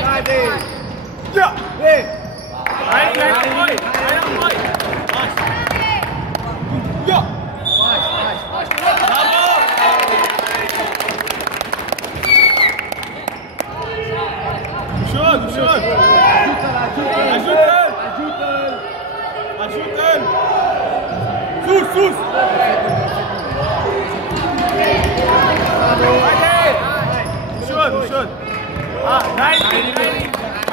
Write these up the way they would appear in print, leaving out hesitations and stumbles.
Haide! Ia! Hai! Hai înapoi! Hai înapoi! Ia! Bravo! Ușor, ușor! Ajută-l! Ajută-l! Ajută-l! Sus, sus! Haide! Ușor, ușor! Hai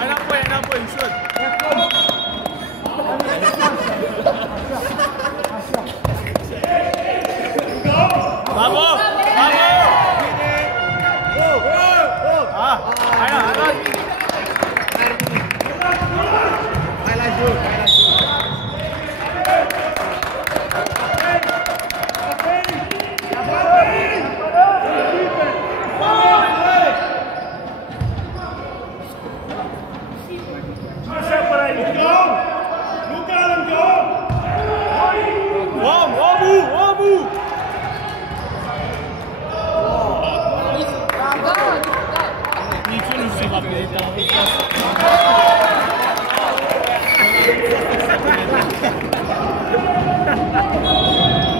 înapoi, înapoi, ușor! Bravo! Bravo! Hai la joc! Hai la joc!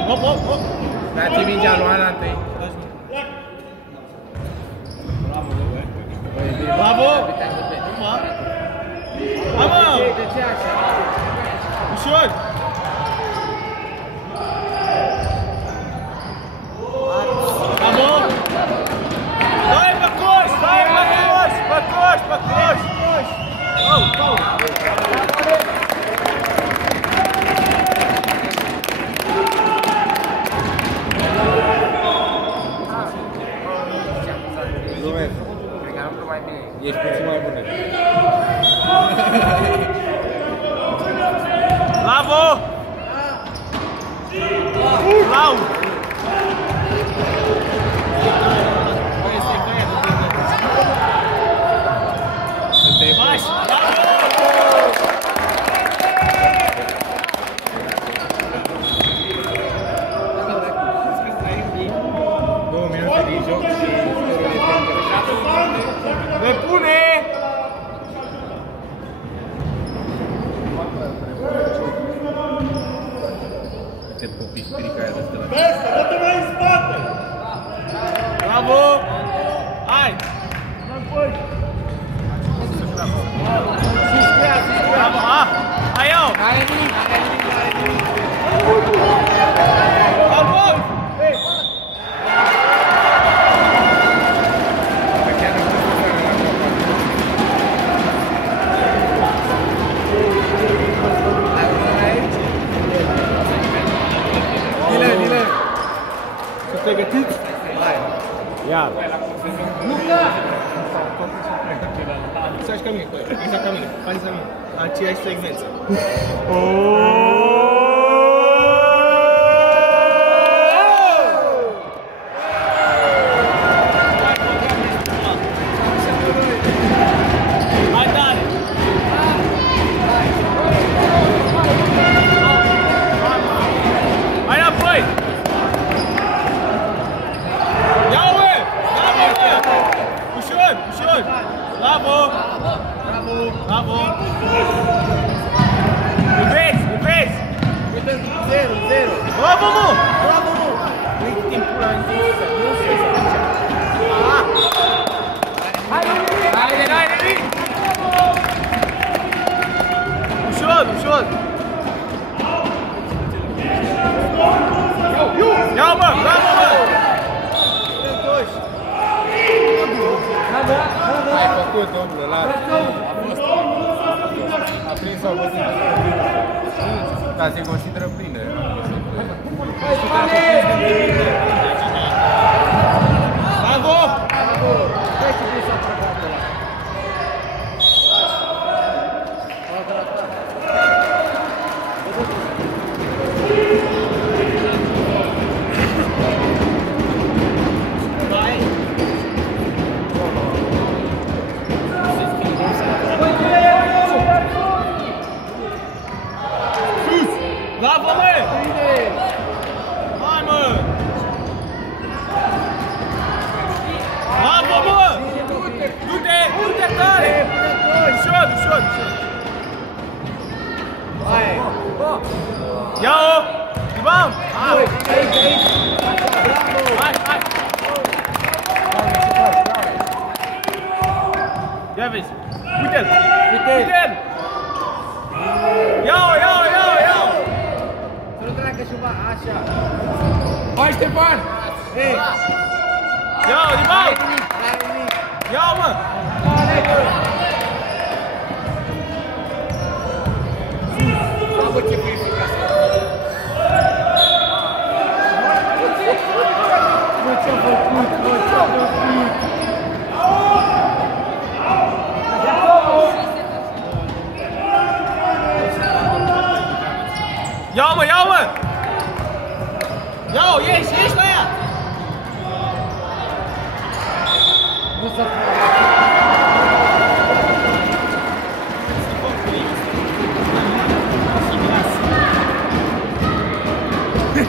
Hop, hop, hop! Dați mingea lui Ana întâi. Bravo! Bravo! Ușor! Bravo! Dai pe coș! Dai pe coș! Pe coș! Pe coș! Au, au! Ești puțin mai bună. Bravo! Bravo! Bravo! Hai! Bravo! Hai eu! Bravo! Dile! Sunt pregătiți? Hai! Ia! Luca! Exact ca mine, exact ca mine, faceți ca mine. Aceeași secvență. Hai tare! Hai înapoi! Ușor, ușor! Bravo! Bravo! Bravo! Îl vezi, îl vezi! Uite, 0-0! Bravo, mă! Bravo, mă! Nu-i timpul la înțelegere, nu se face. Haide, haide, vin! Ușor, ușor! Ia, mă! Bravo, mă! Ai făcut, domnule, lasă. A prins o găsit. Dar se consideră prindere. Bravo! Bravo! Bravo, mă! Hai, mă! vezi. Uite-l! Uite-l! Ia-o! Să nu treacă și ba, așa. Hai, Ștefan! Ei! Ia-o, rebound! Ia-o, mă! Mamă, ce frifică asta! Bă, ce-a făcut? Ia-o, mă! Ia-o, ieși la ea! Nu s-a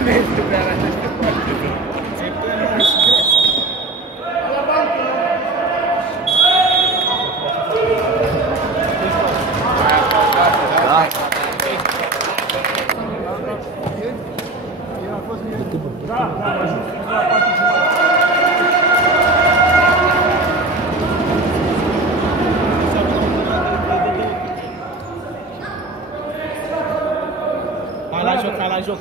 Vezi, pe arată și te poate. La bancă! Hai la joc!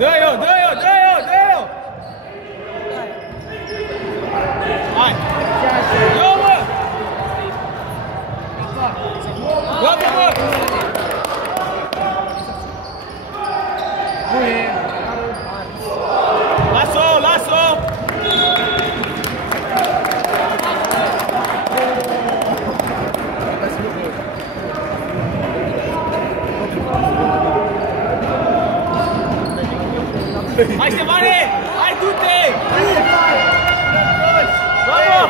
Dă-i-o! Hai! Ia-o, mă! Gata, mă! Lasă-o! Hai, Ștefane! Hai, du-te! Bravo!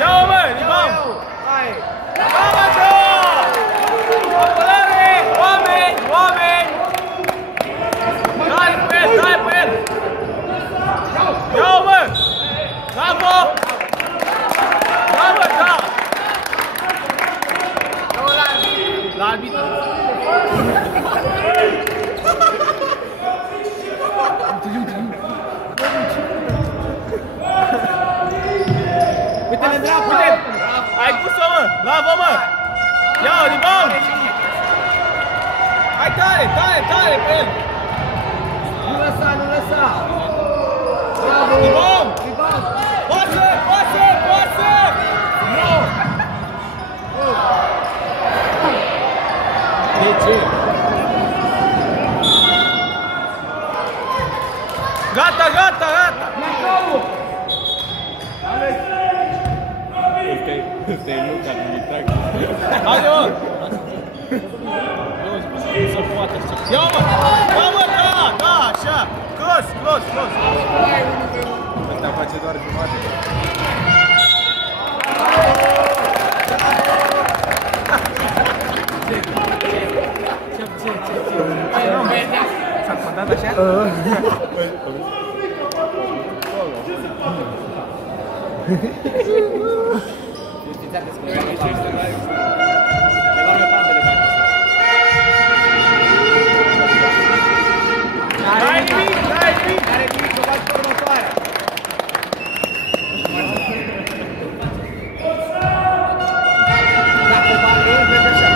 Ia-o, mă! Ribam! Bravo! Apărare! Oameni! Dai pe el! Ia-o, mă! Bravo! Da! La arbitru! Uite-ne dreapta! Ai pus-o, mă! Bravo, mă! Ia-o, rebound! Hai tare pe el! Nu lăsa! Bravo! Rebound! Pasă! Nu! De ce? Gata! Ăsta e Luca din Itac. Haide, mă! Nu se poate. Ia-o, mă! Da, așa! Clos! Ăsta face doar jumate. S-a contat așa? Justiția specială. N-are nimic, că faci pe următoarea. Dacă bani rău, vezi așa.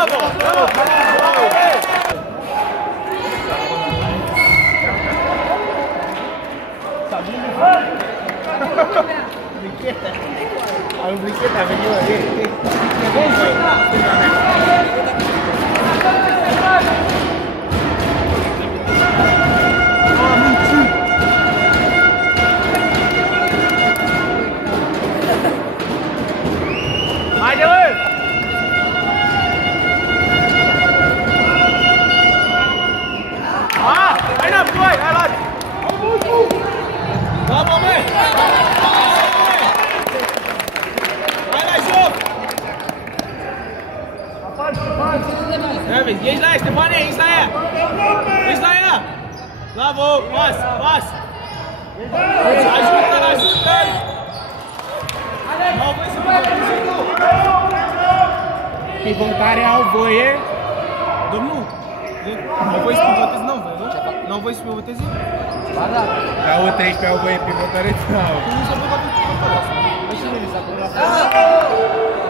Bravo! Al bricheta a venit la ei. Haide, bă! Hai înapoi, hai luat! Bravo, bă! Hai la joc! Ești la ea, Ștefane, ești la ea! Ești la ea! Bravo, pas, pas! Ajută-l, ajută-l! N-au voie să pivoteze, nu! Pivotare au voie. Domnul, n-au voie să pivoteze, n-au voie, nu? N-au voie să pivoteze? Ba da. La U13 au voie pivotare? Nu. Nu s-a băgat în pivotare asta. Păi și mie mi s-a părut la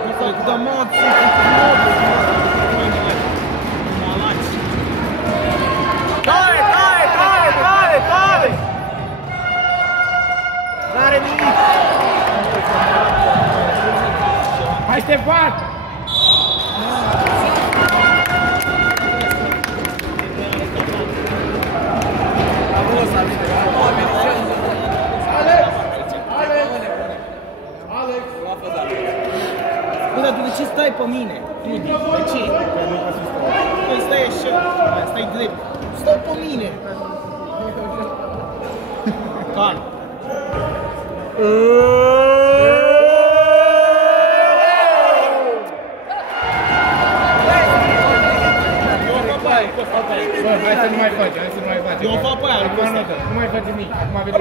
Nicole, cât de mod, Tare, tare, tare, tare, tare! N-are nimic! Hai, Ștefan! Bă, dar tu de ce stai pe mine? De ce? Păi stai așa, stai drept. Stai pe mine! Can! Bă, hai să nu mai facem, hai să nu mai facem. Eu o fac pe aia, Nu mai facem nimic. Acum vedem.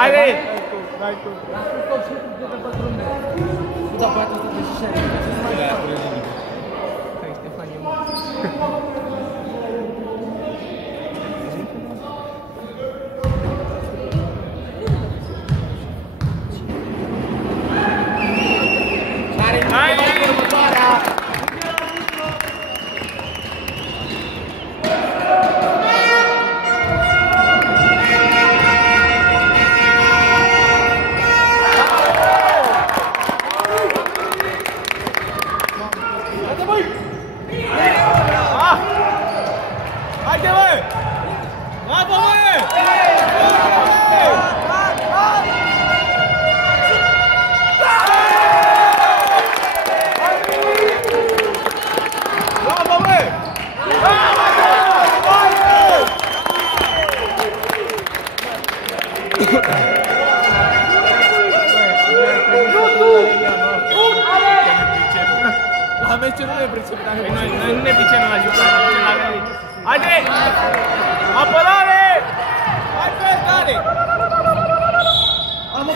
Haide! Haide, bă! Bravo, bă! Bravo, bă! La meci nu ne pricep, dacă noi nu ne pricep la jucare, ne pricep la gândit. Haide! Apărare! Hai pe tare! Am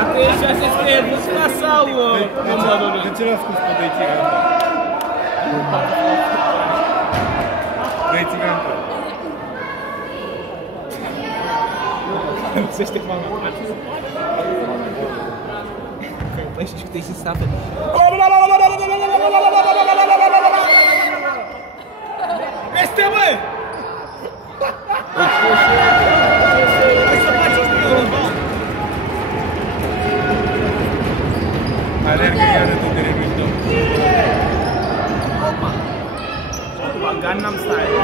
Atenția se scrie Vizna sau... De ce l-a scos pe doi țigantă? Doi țigantă. Nu se Ștefan. Băi, știi că te-ai și stapă. Peste, bă! Hai să faci asta, bă! Alergă iară tot de remișto. Opa! Gangnam Style.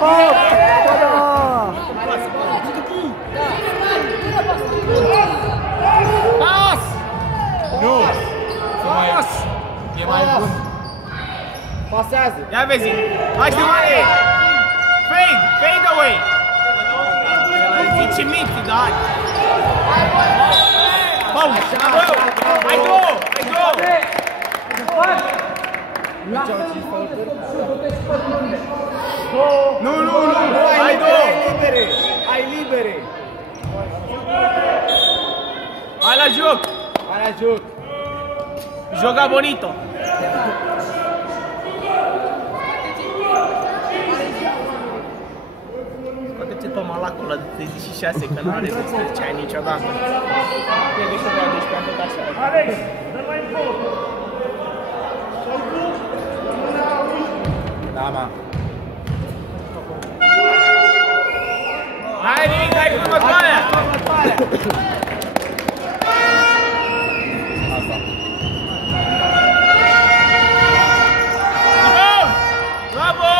Pau! Pas! Nu! Pas! E mai bun. Pasează! Ia vezi! Hai Ștefane! Fade! Fade away! Zice minți, da? Pau! Hai go! Hai go! Nu, nu, nu! Hai go! Ai libere! Hai la joc! Hai la joc! Joga bonito! Scoate-te pe malacul ăla de 36, că n-are de 10 ani niciodată. E de șoga 12 ani tot așa. Alex, dă-l mai încolo! Da, ma. Hai, Ric, hai cu următoarea! Bravo!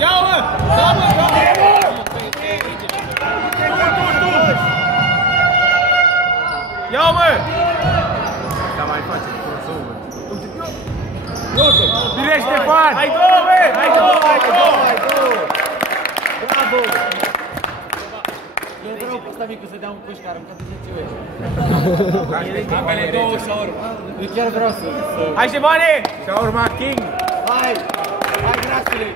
Ia-o, mă! Da-mă, da-mă! Ia-o, mă! Da, mai face crossover. Bine, Ștefan! Hai go, bă! Hai go, hai go! Bravo! Eu vreau pe ăsta micu să dea un puș care îmi poate 10 euro. Ambele două shawarma. Eu chiar vreau să... Hai, Ștefane! Shawarma King! Hai! Hai, grasule!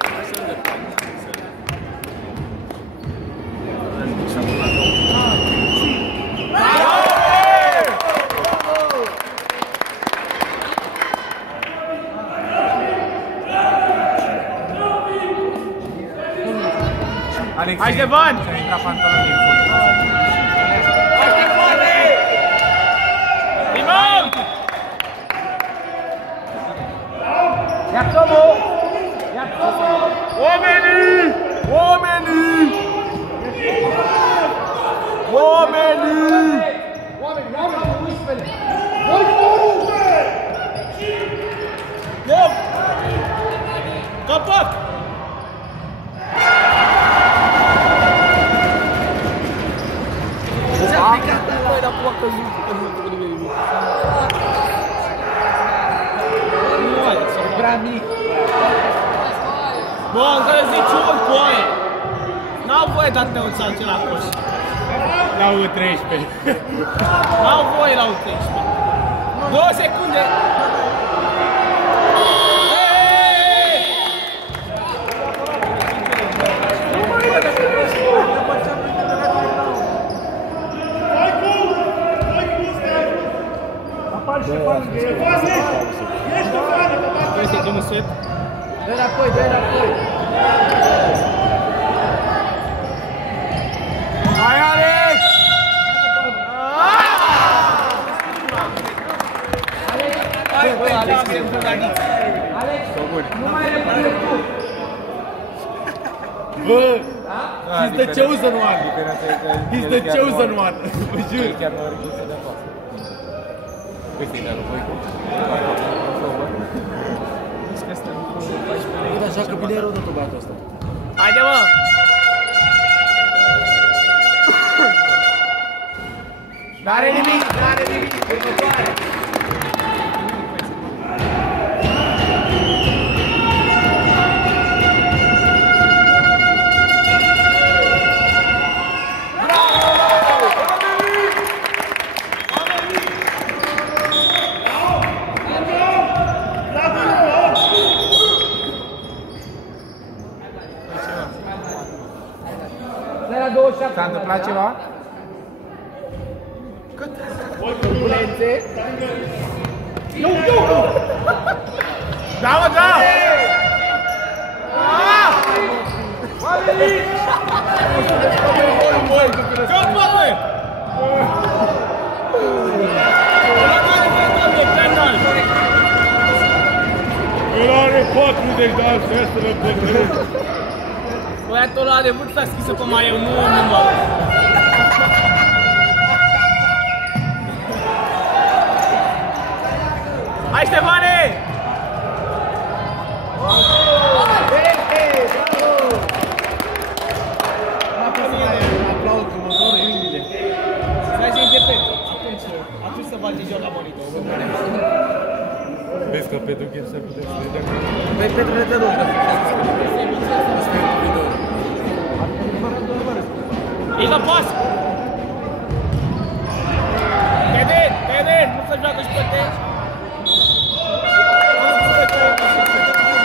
Alex, Hai, Ștefan! și-a intrat pantalonii în fund. Hai, Ștefane! Rebound! Ia-ți-o! Oamenii! Oamenii! Oamenii! Ia! Capac! Băi, dar cum a căzut? Prea mic. Bă, în care zici ori cu aia. N-au voie de atâtea înțalce la coș. La U13. N-au voie la U13. 2 secunde. Vrei să dăm un set? Dă înapoi, dă înapoi. Hai, Alex! Hai, băi, Alex, greu cu graniță. Alex, nu mai repede tu. Bă! He's the chosen one. He's the chosen one. Vă jur. Chiar nu orice de față. Uite, dar nu voi cum? Uite așa că bine e rău de tot băiatul ăsta. Haide, mă! N-are nimic, n-are nimic. Următoare. S-a întâmplat ceva? Turbulențe. Da, mă, da! Căpă, băi! El are 40 de ani, să le bătrânești. Băiatul ăla de vârsta schisă pe Mariu, nu mă. Hai, Ștefane! că Petru chiar s-ar putea să le dea. Păi Petru le dă două. E la pas! Teden, nu se joacă și pe tine.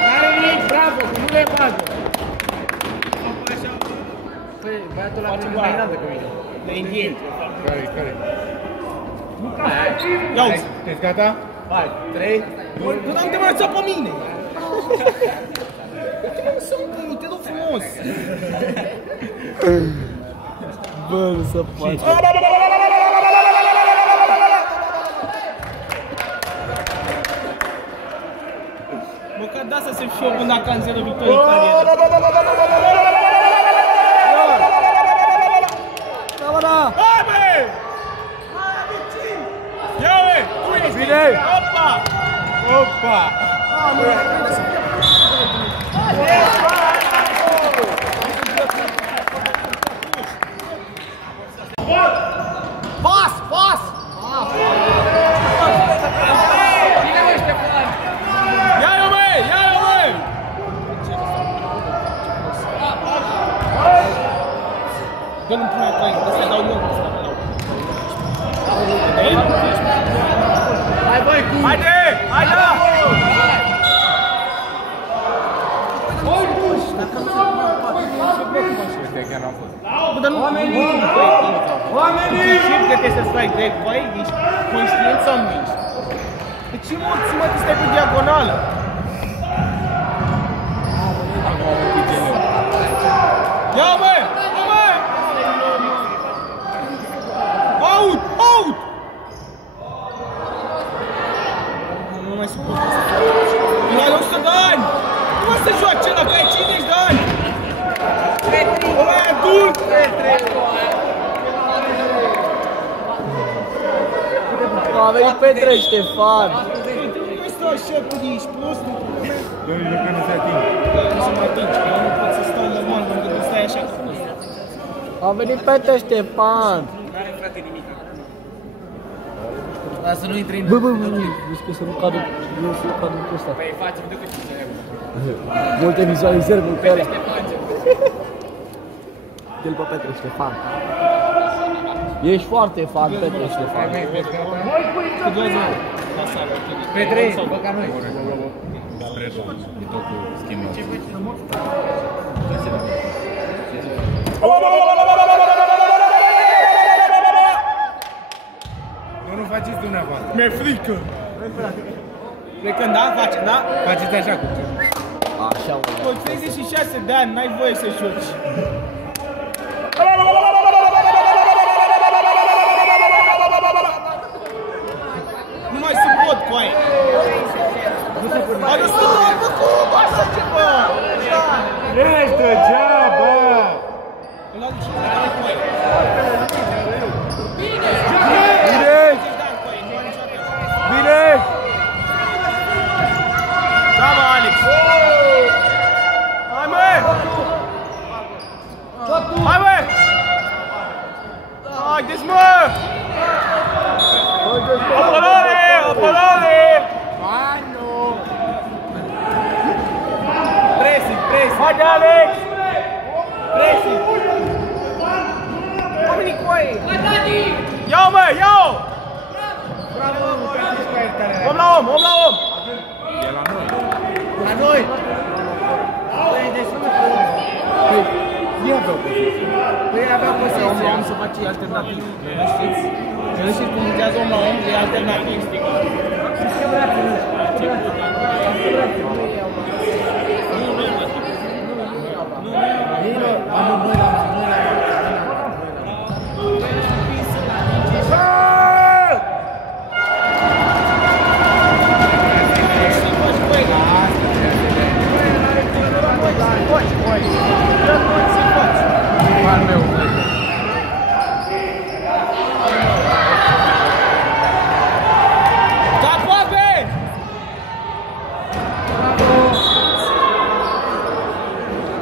N-are nimic, bravo, nu le bagă. Păi, băiatul ăla prinde mai înaltă că mine. De indieni. Care? Ia uzi! Ești gata? Hai, 3, 2, Nu am te mai lăsat pe mine! Te mai lăsat pe mine, te dau frumos! Bă, nu se poate. Măcar da să se și eu până dacă am 0 victorii în carieră. Hai, bă! Ia, bă! Tu ești! Bine! Opa! Opa! Pas! Pas! Ia-o, bă! Ia-o, bă! Dă-mi pune pe aici, să dau eu. hai băi, cu... Haide! Haide! Ăștia chiar n-au fost. Bă, dar nu... Oamenii! Știi că trebuie să stai drept, băi? Ești conștient sau nu ești? De ce morți, mă, te stai pe diagonală? Ia, bă! Ia, bă! Out! Out! Nu mai suport asta. Nu are 100 de ani! Nu mai se joace ăla, că ai 50 de ani! Bă, e adult! A venit Petre Ștefan. Nu stau așa cu ești prost, nu Domnule, că nu se ating. nu se mă atingi, că eu nu pot să stau normal, pentru că stai așa. A venit Petre Ștefan. N-are frate nimic. Dar să nu intri în... Bă, vezi că să nu cadă, eu să nu cadă cu ăsta. Păi facem de cât ce Multe vizualizări, multe ăla. El pe Petre Ștefan. Ești foarte fan Petre Ștefan. Cu 2 zile. La sală, ok. Petre, bă ca noi. Spre domnul, e tot cu schimbul. Nu faceți dumneavoastră. Mi-e frică. Plecând, da? Facem, da? Faceți așa cu ce? Așa, mă. Cu 36 de ani, n-ai voie să joci. Nu mai suport cu aia. Adă-ți tu, bă, cum? Așa ceva! Ești degeaba! Îl aduce cu aia. Bine! Da, mă, Alex! Hai, mă! Hai, mă! Haideți, mă! Apărare! Apărare! Pressing, pressing! Haide, Alex! Pressing! Oamenii cu aia! Ia-o, mă, ia-o! Om la om, om la om! E la noi. La noi! Păi, deci nu Păi, nu aveau poziție. Păi aveau Om poziție. la om să faci alternativ. Nu știți? Nu știți cum muncează om la om, e alternativ. Al meu.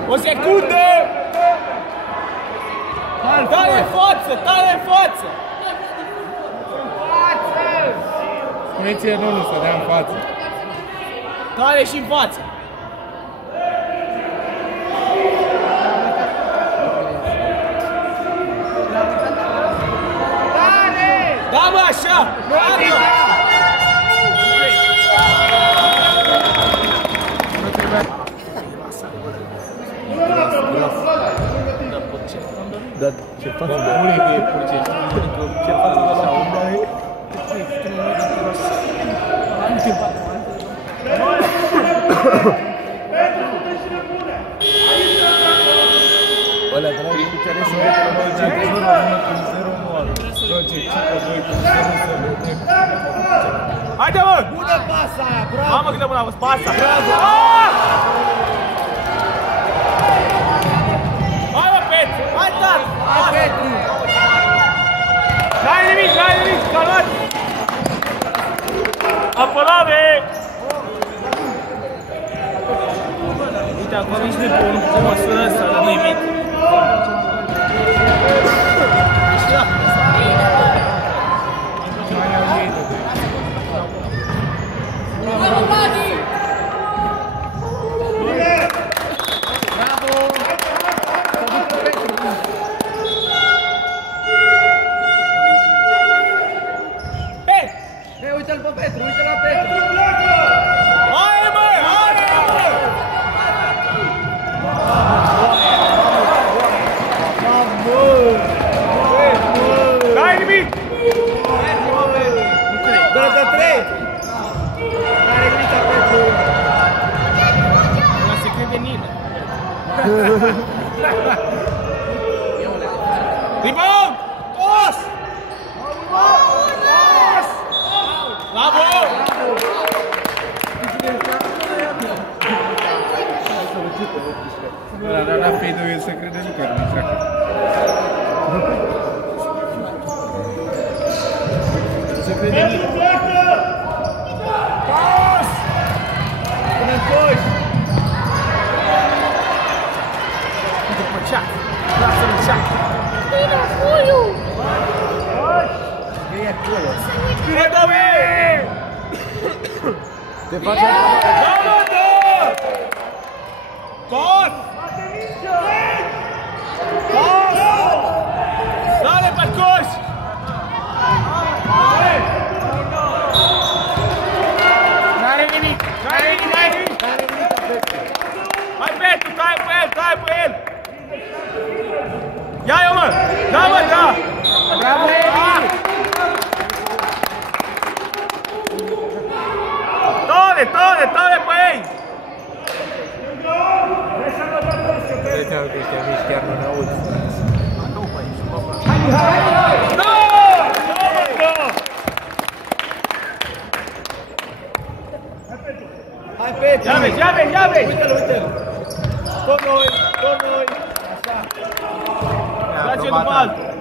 O secundă! Tare în față, tare în față! Spuneți-le, nu, să dea în față. Care și în față. Da, mă, așa! Da, ce faci? Ce faci Olha, dragi, cu ce are să haide, mă! Bună pasa aia, bravo! Mamă, cât de bună a fost pasa! Bravo! Hai, mă, Petru! Hai, tat! Hai, Petru! N-ai nimic, calmat! Apărare! Uite, acum nici nu-i pe măsură ăsta, dar nu-i mit. Uite-l pe Petru, uite-l la Petru! Hai, mă! Hai, mă! N-ai nimic! Dă-te trei! N-are nimic la Petru! Nu se crede Nina. Rebound! Os! Bravo! La Pedro el se crede Luca, nu treacă. Se crede Luca. Pas! Până-n coș! După ceac. Lasă-l ceac. Bine, Fuiu! E acolo! Bine, Doamne! Te face Da! Tot! Dale, parcours! N-are nimic! N-are nimic! Hai, Petru, tai pe el! Ia-i-o, mă! Da, mă, da! Bravo, Emi! Tore pe ei! Deci, uite, ăștia mici chiar nu ne aud. Hai, Petru! Ia vezi! Uite-l, uite-l! Tot noi! Așa! Trage după altul!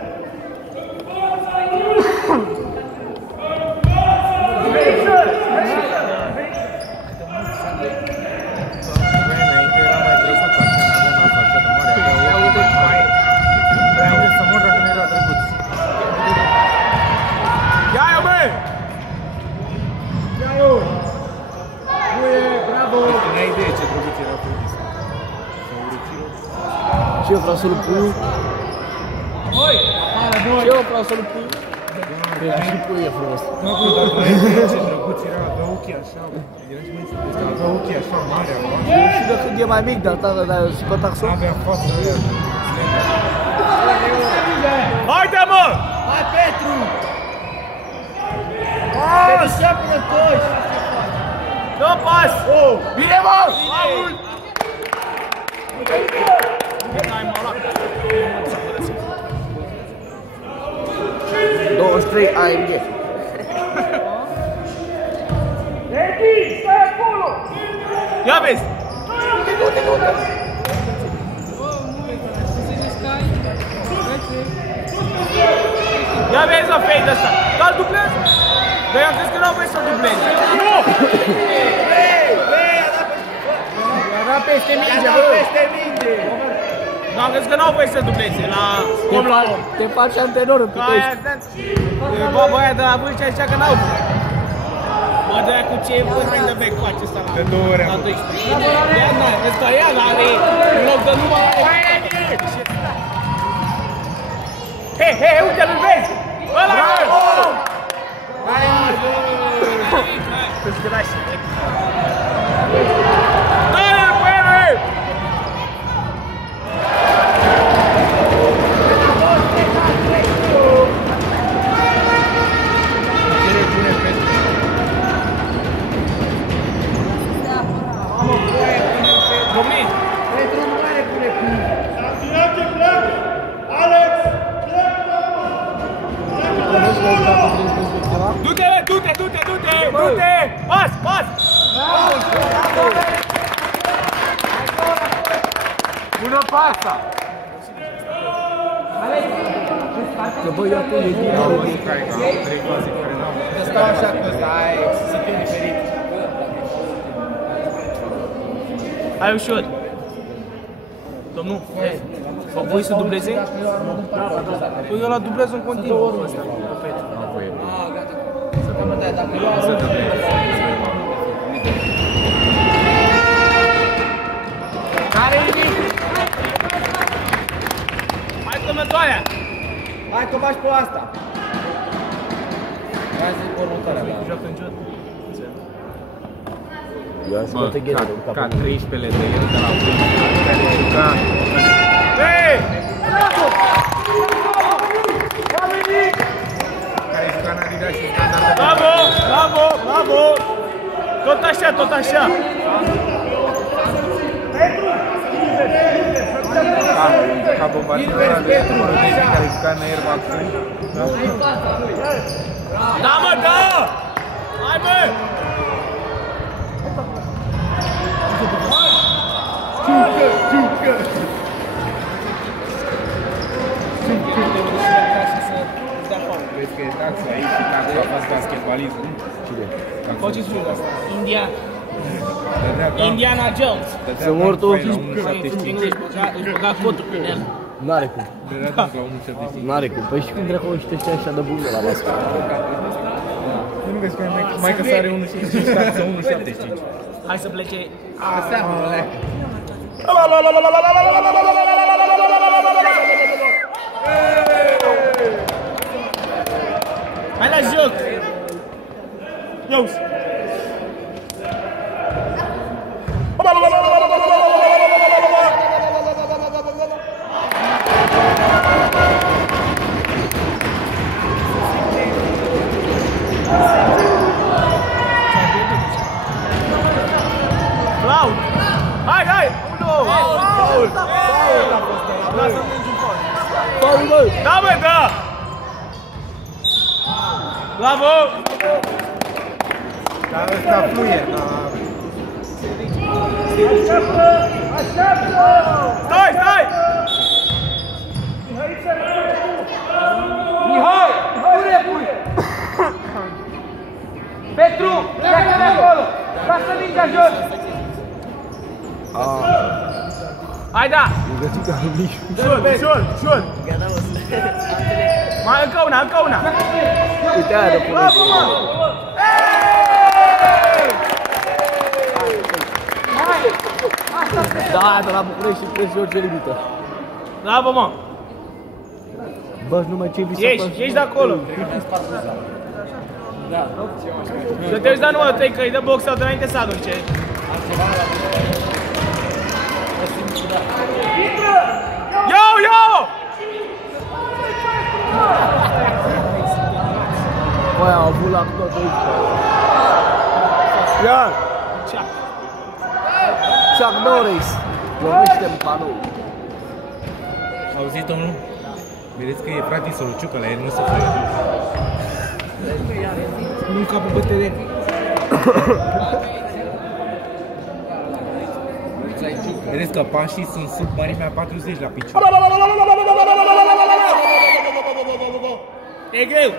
Și eu vreau să-l pui. Și eu vreau să-l pui. Deci și pui e frumos. Nu, dar la idee ce drăguț era, avea ochii așa, avea ochii așa mari acolo. Și de când e mai mic, dar eu și pe taxon. Avea fața aia. Haide, mă! Hai, Petru! Pas! Te până coș! Dă pas! Bine, mă! Hai, mă, la! 23 AMG. Ia vezi! Ia vezi, mă, fade ăsta! Da-l dublează! Dar eu am crezut că n-au voie să-l dubleze. Nu! A dat peste minge, bă! Peste minge! Dar am crezut că n-au voie să dubleze la om la om. Te faci antenor în Ca aia, bă, băia de la Vâlcea zicea că n-au voie. Bă, dracu, ce vorbind de bec face ăsta la 2 ore. la 12. Ia, da, ăsta ia, are în loc de numai are. Hei, uite-l vezi! Ăla! Hai, să-ți dai și trec. Dă-l pe ele! Domnii! Du-te! Pas! Bună pasta! Că bă, ia tu, e din nou. Stau așa cu ăsta, ai sistem diferit. Hai ușor! Domnul, voi să dubleze? Păi ăla dublează în continuu. Care-i nimic? Hai următoarea! Hai că bași pe asta! Hai să-i pe următoarea. Joacă în jur. Eu am scoate ghenele în capul. Ca 13-le de el de la Pâine. Hei! Care juca în Adidas și standard. Bravo! Tot așa! Ca bombardiera de protecție care juca în Air Max. Da, mă, da! Hai, bă! Vezi că e taxa aici și taxa a fost basketbalism. Faceți filmul ăsta. Indiana Jones. Să mor tu? Își băga cotul prin el. N-are cum. La 1,75. N-are cum. Păi și cum dracu ăștia așa de bune la basket? Nu vezi că mai că sare 1,55 taxa 1,75. Hai să plece. Hai la joc! Iauzi! Cloud! Hai! Faul! Lasă-mi niciun faul! Faul, bă! Da, bă, da! Bravo! Dar ăsta fluie, dar... Stai! Mihai! Pune! Petru! Pleacă de acolo! Lasă mingea jos! Hai, da! Șul! Mai încă una! Uite aia de pune. Bravo, mă! Da, de la București și presi orice limită. Bravo, mă! Bă, numai ce vi s-a Ești de acolo! Să te uiți la numărul 3, că îi dă box sau de înainte să arunce. Yo! Băi, au avut la toate aici. Iar! Chuck Norris! Lovește-mi panou. Auziți, domnul? Vedeți că e frate Soluciucă la el, nu se fără. Nu capul bătere. Vedeți că pașii sunt sub mărimea 40 la picior. E greu!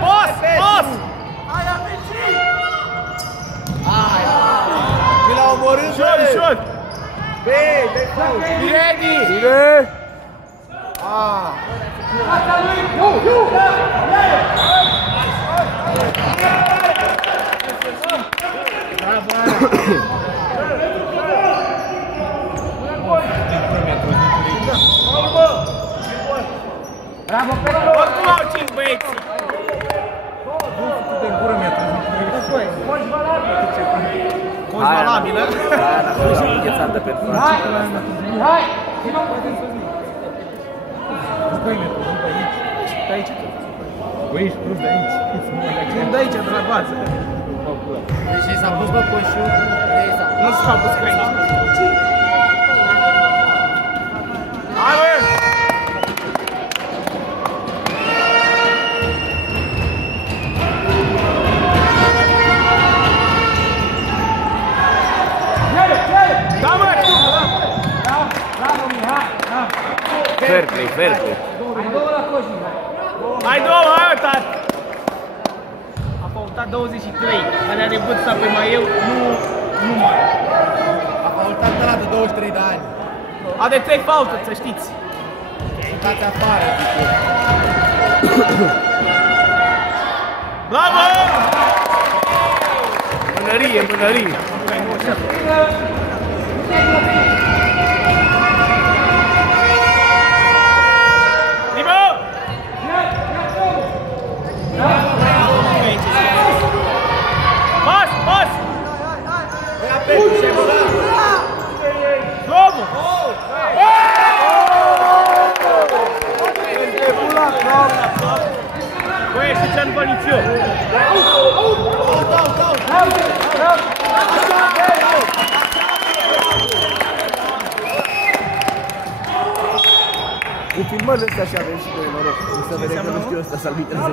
Poate! Ready! Bine! Bravo, Pedro! Oricum au 5 băieții! De gură mi-a transmis. Coș valabilă? Da, dar a fost înghețată pentru acesta. Hai! De aici. Băi, ești plus de aici. Când de aici, de la bază. Deci s-a pus pe coșul. Nu s-a pus că aici. Hai, bă! Da, mă! Bravo, Mihai! Fair play, fair play. Hai două la coș, Mihai! Hai două, hai, tati! A faultat 23, alea de vârsta pe mai eu, nu mai. A faultat ăla de 23 de ani. A de 3 faulturi, să știți. Dați afară, zic eu. Bravo! Mânărie, mânărie. Pas, pas! Vamos! Băi, și ce-am văd nici eu. Cu filmările astea și avem și noi noroc. Să vedem că nu știu ăsta să arbitrează.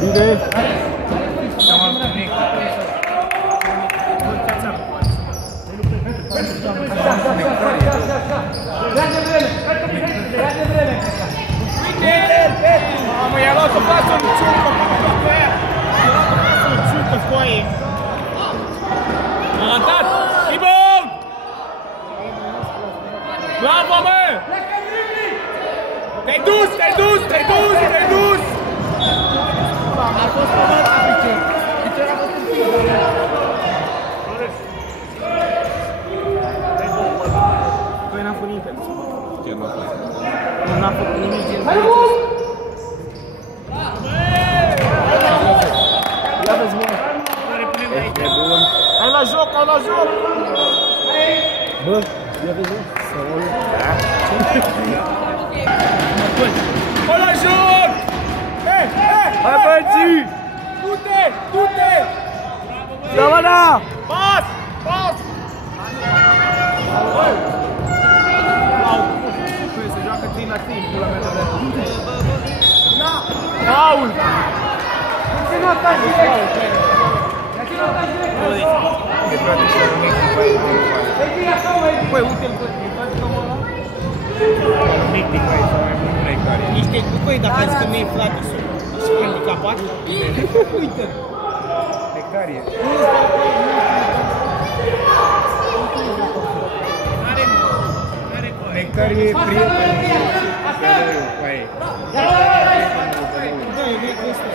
Bine! Mamă, i-a luat o plasă în ciucă, pe aia. I-a luat o plasă în ciucă, foaie. A dat! Ibon! Bravo, mă! Te-ai dus, te-ai dus, te-ai dus, te-ai dus! A fost pe măt, Picior. Picior a fost în pic. Păi n-am făcut nimic. Ce n-a fost? Nu n-am făcut nimic gen. Ia vezi, mă! Ești nebun! Hai la joc, hai la joc! Bă, ia vezi, mă! Să o iau. Hai la joc! Hai, hai! Hai, băieții! Du-te, du-te! Da, mă, da! Pas, pas! Păi, se joacă 3 la 3, pula mea de dreapta. Faul! Ce nu ataci direct? Ce nu ataci direct? De frate și un mic din aici. Păi bine așa, mă, e Păi, uite-l, bă, îi faci cum ăla? Un mic din aici, sau mai mult nu-i care. Niște, băi, dacă ai zis că nu e Vladisul și handicapat, uite-l! Nectarie. Nectarie e prieten. Cu aia. Da, e vechi ăsta.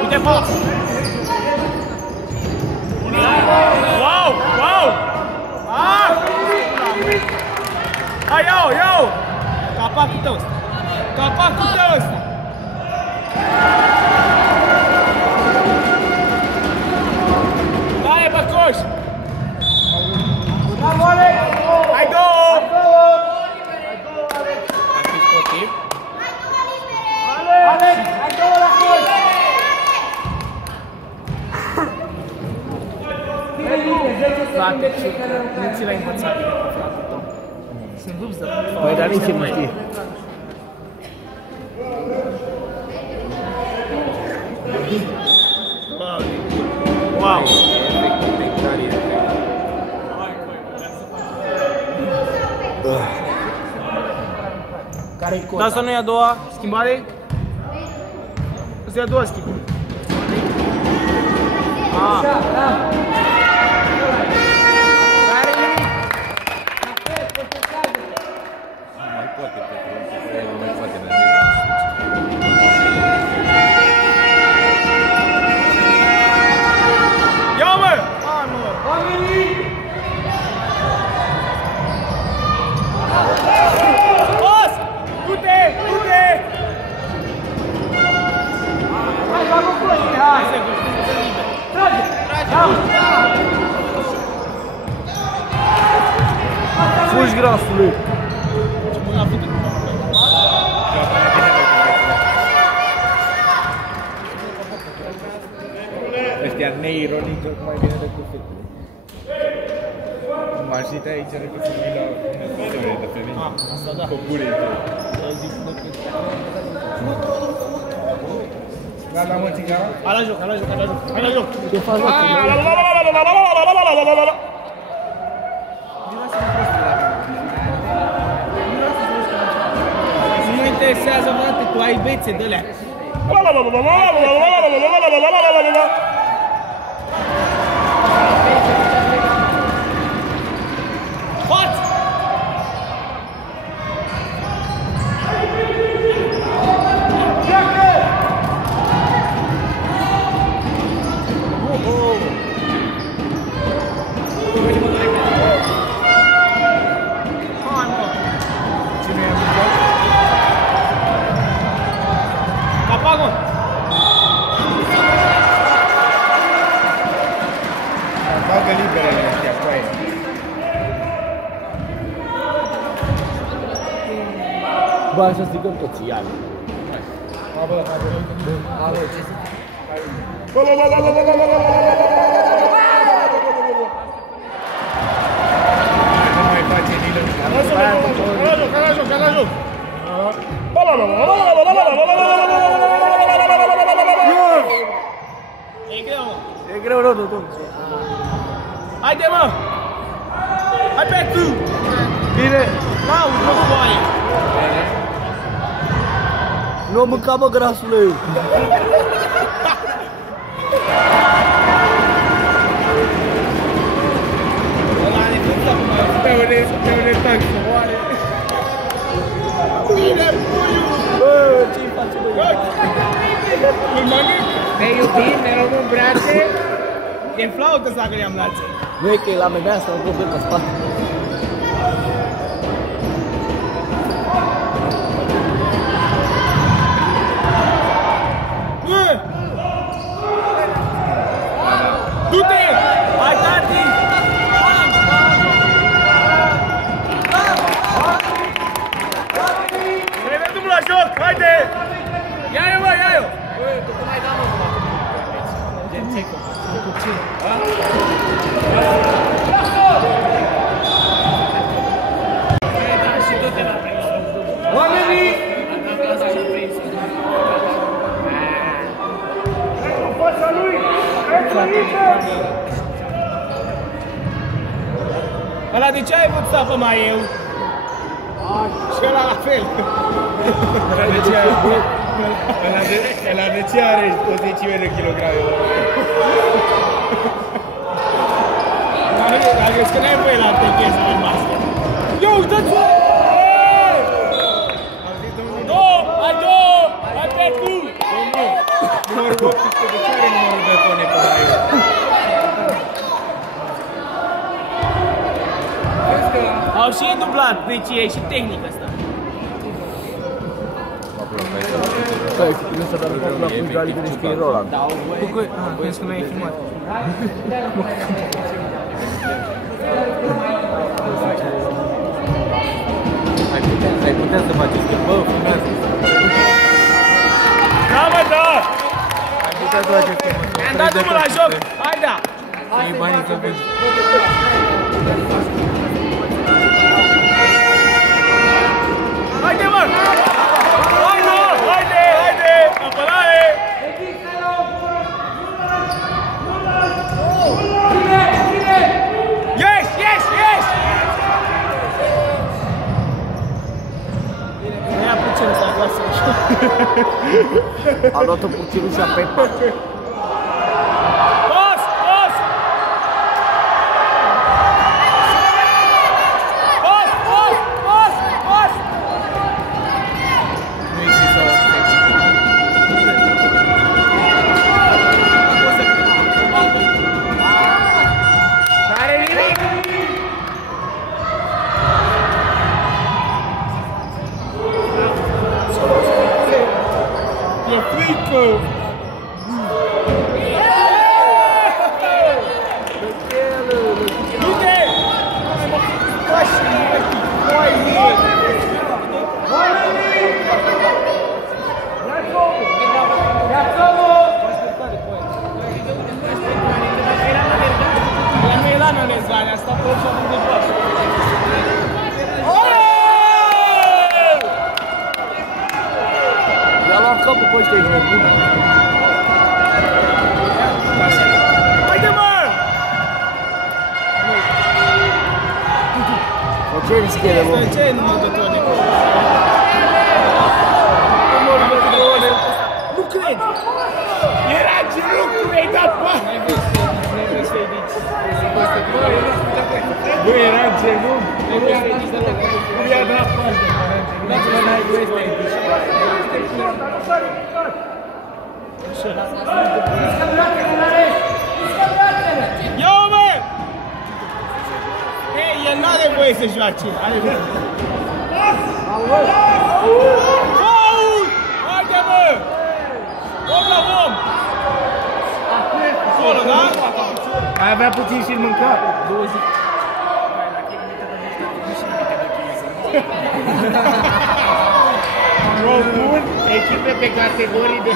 Uite, pas! Wow, wow! Ah! Hai, iau, iau! Capacul tău ăsta! Capacul tău ăsta! Dai, bă, coș! Hai, două! Ar fi sportiv? Alex, hai două la coș! Frate, nu ți l-ai învățat bine pe fratele tău. sunt vârf să... Păi, dar nici nu știi. Wow! Care-i cod? Dar asta nu e a doua schimbare? Asta e a doua schimbare. Ah. Mai poate, Petru, nu mai poate. Ia mă! Hai mă! Pas! Du-te! Du-te! Hai, bagă proști! Hai! Trage! Fugi, grasule! Ce mă l-a făcut? Ăștia neironici joc mai bine decât fetele. M-aș zita aici decât să vii la soare de femei. Asta da. Cu gure de... Gata, mă, țigara? Hai la joc, hai la joc, hai la joc, hai la joc! Ce faci, mă? Nu mă interesează, frate, tu ai bețe de-alea. Față! Hai, mă! Cine i-a mâncat? Capago! Bagă liberele ăștia cu aia. Bă, așa strigăm toți, ia. Alo, ce zici? Nu mai face nimic. Hai la joc, hai la joc! E greu, mă! E greu rău, tot. Haide, mă! Hai pe tu! Bine! N-au, nu foaie! Nu mânca, mă, grasule! Ăla ne făcut acum! Pe unde tac să moare. Bine, puiu! Bă, ce-i face, bă? Îl mănânc! Ne iubim, ne luăm în brațe. E flaută să că i-am lațe! Nu e că e la mea asta, nu pot pe spate. Du-te! Hai, tati! Trebuie drumul la joc! Haide! Ia-i-o, mă, ia-i-o! Tu cum ai dat, mă? Gen ce? Cu ce? Oamenii! Fața lui! Ăla de ce ai vrut să apă mai eu? Și ăla la fel. Ăla de ce are o zecime de kilograme? Am zis că n-ai voie la alte chestii în mască. Ia uitați-vă! Două! Hai două! Hai pe tu! Numărul 18, de ce are numărul de tone pe raiul? Au și ei dublat, deci e și tehnică asta. Păi, nu să dăm la punga liber și în Roland. Crezi că mi-ai filmat? Ai putea să faceți că, bă, filmează. Da, mă, da! Ai putea să faceți că, mă. Mi-am dat drumul la joc! Hai, da! Ai banii să vezi. A luat-o puținușa pe pat. Pas! Pas! Pas! Pas! Pas! Pas! Nu există o N-are nimic! E frică! Du-te! I-a luat capul pe ăștia, ești nebun. Haide, mă! Bă, ce rischere, bă? Ce e numai de tone? Nu cred! Era ce lucru mi-ai dat, bă! Bă, era ce lucru! Nu i-a dat paște, bă, n-ai voie să te-ai dus. Ia-o, mă! Ei, el n-are voie să joace. Are voie. Faul! Haide, mă! Om la om! Acolo, da? Mai avea puțin și-l mânca. 20. Propun echipe pe categorii de...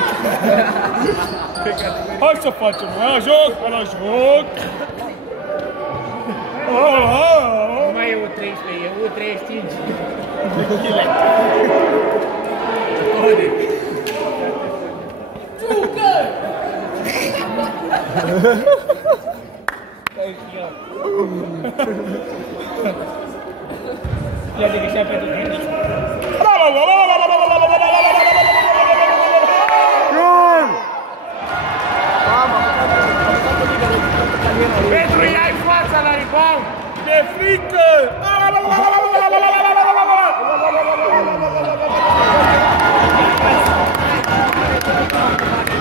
Hai să facem, la joc, la joc! Nu mai e U13, e U35. Ia de găsea pentru tine. Petru, ia-i fața la rebound! De frică!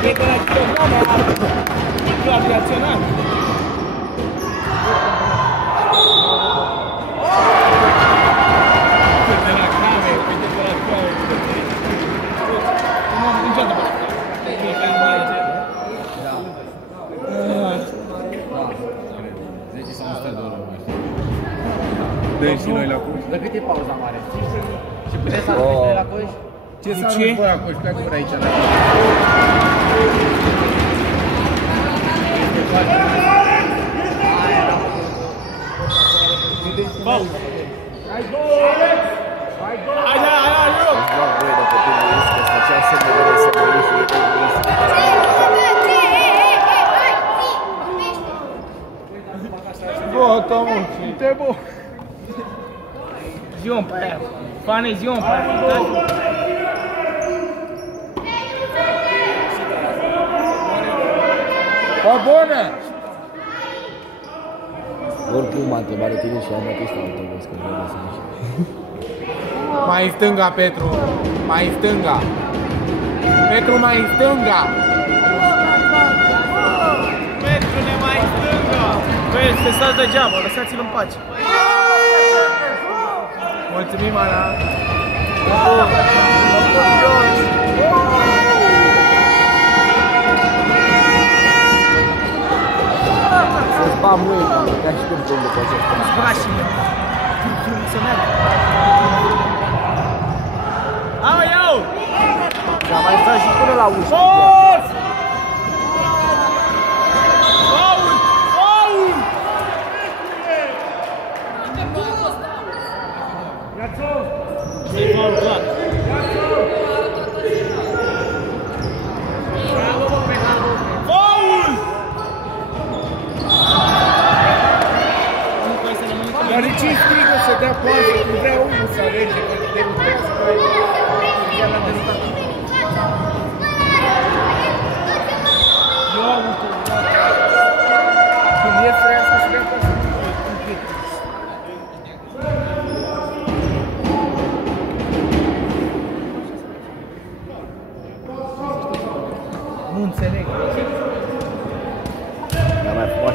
E reacționat! De la crame, uite de la crame. Nu am niciodată Dă și noi la coș. De cât e pauza mare? Și puteți să arunci la coș? Ce s-a aruncat bă la coș? Pleacă până aici. Hai, joc! Își luat voie de copil de risc, că făcea semne de rău să mă uiți și ei de risc. Gata, mă, uite, bă! Zi-o pe aia, Fane, zi-o pe aia, Pa bună! Oricum m-a întrebat de tine și am atât la autobuz, că vreau să nu știu. Mai în stânga, Petru! Mai în stânga! Petru, mai în stânga! Petru, ne mai stânga! Băi, stresați degeaba, lăsați-l în pace. Mulțumim, Ana! Să-ți bam lui, ca și când pun după ce spune. Spuna și eu. Funcționează. Au, iau! Și am mai stat și până la ușă. Sos! Faul! Faul! Ce-i faul clar? Faul! Dar de ce strigă să dea pasă? Nu vrea unul să alege, că derutează, că chiar l-a derutat.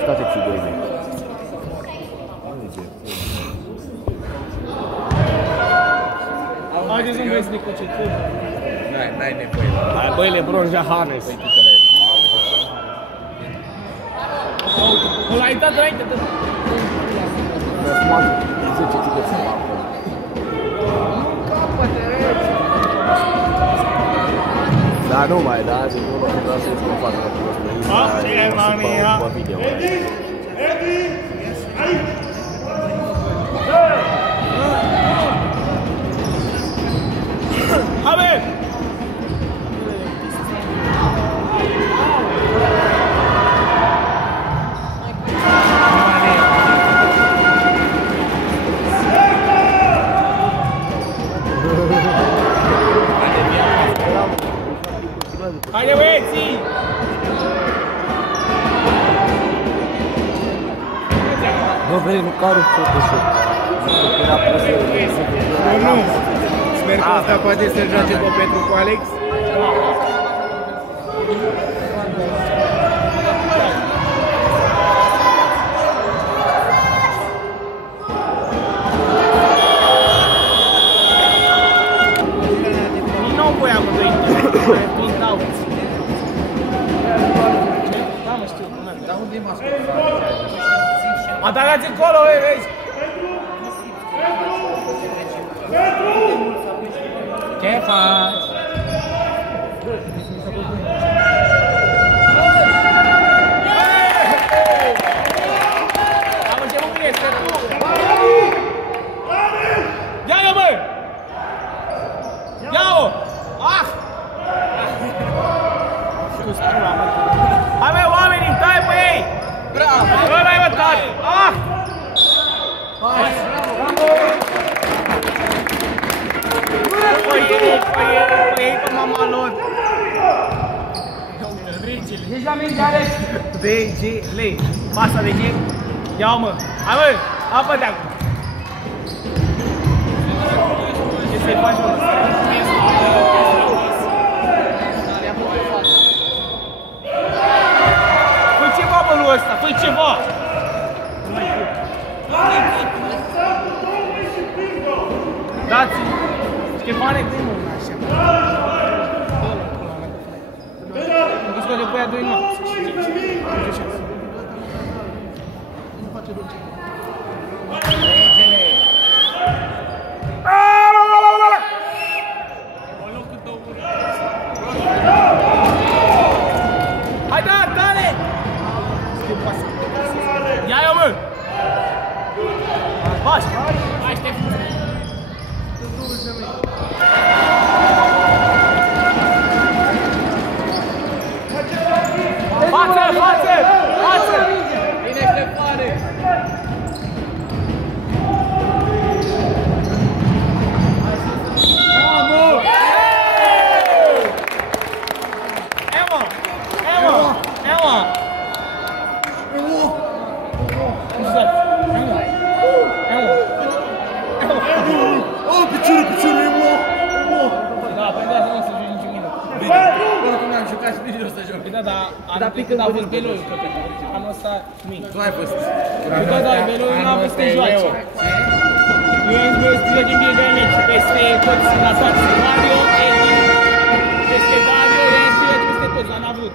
toate țigările. Haideți să-mi vezi de concentrăm. N-ai nevoie. Hai băi, Lebron Jahanes. L-ai dat înainte de... Răsman 10 țigări să facă. Da, nu mai, da, zic, nu vreau să-i spun facă la Germania! pe video. Amen! Haide, băieții! Nu vrei, nu caru Photoshop. Nu. Sper că asta poate să-l joace pe Petru cu Alex. Din nou voiam cu doi printau. Da, mă știu, nu merg. Dar unde e masca? Atagați încolo, vezi? Ce faci? Am început bine, este tu! Ia-o, bă! Ia-o! Ah! Hai, bă, oamenii, tai pe ei! Bravo! Ăla-i, bă, tati! Ah! Păi, pe mama lor! Regele! Pasta de ce? Ia-o, mă! Hai, bă! Apă de acum! Ce să-i faci, mă? Fă ceva, bă, lui ăsta! Fă ceva! Dați! Ștefane, dă-i mă una așa. Am văzut că le pui a doi noapte. Regele! Hai, da, tare! Ia-i-o, mă! Bași! Hai, Ștefane! Față, față, față! Bine, Ștefane! Mamă! Ema! Ema! Ema! Oh, piciorul, Emo! Da, pentru asta nu o să joci niciun minut. Bine, oricum am jucat și nici nu o să joc. Da, dar când a fost Beloiu, că anul ăsta mic. Tu ai fost. Da, da, Beloiu n-a fost să joace. Eu am zis că joci în fiecare meci, peste toți la toate. Mario, Edi, peste Dario, eu am zis că peste toți, dar n-a vrut.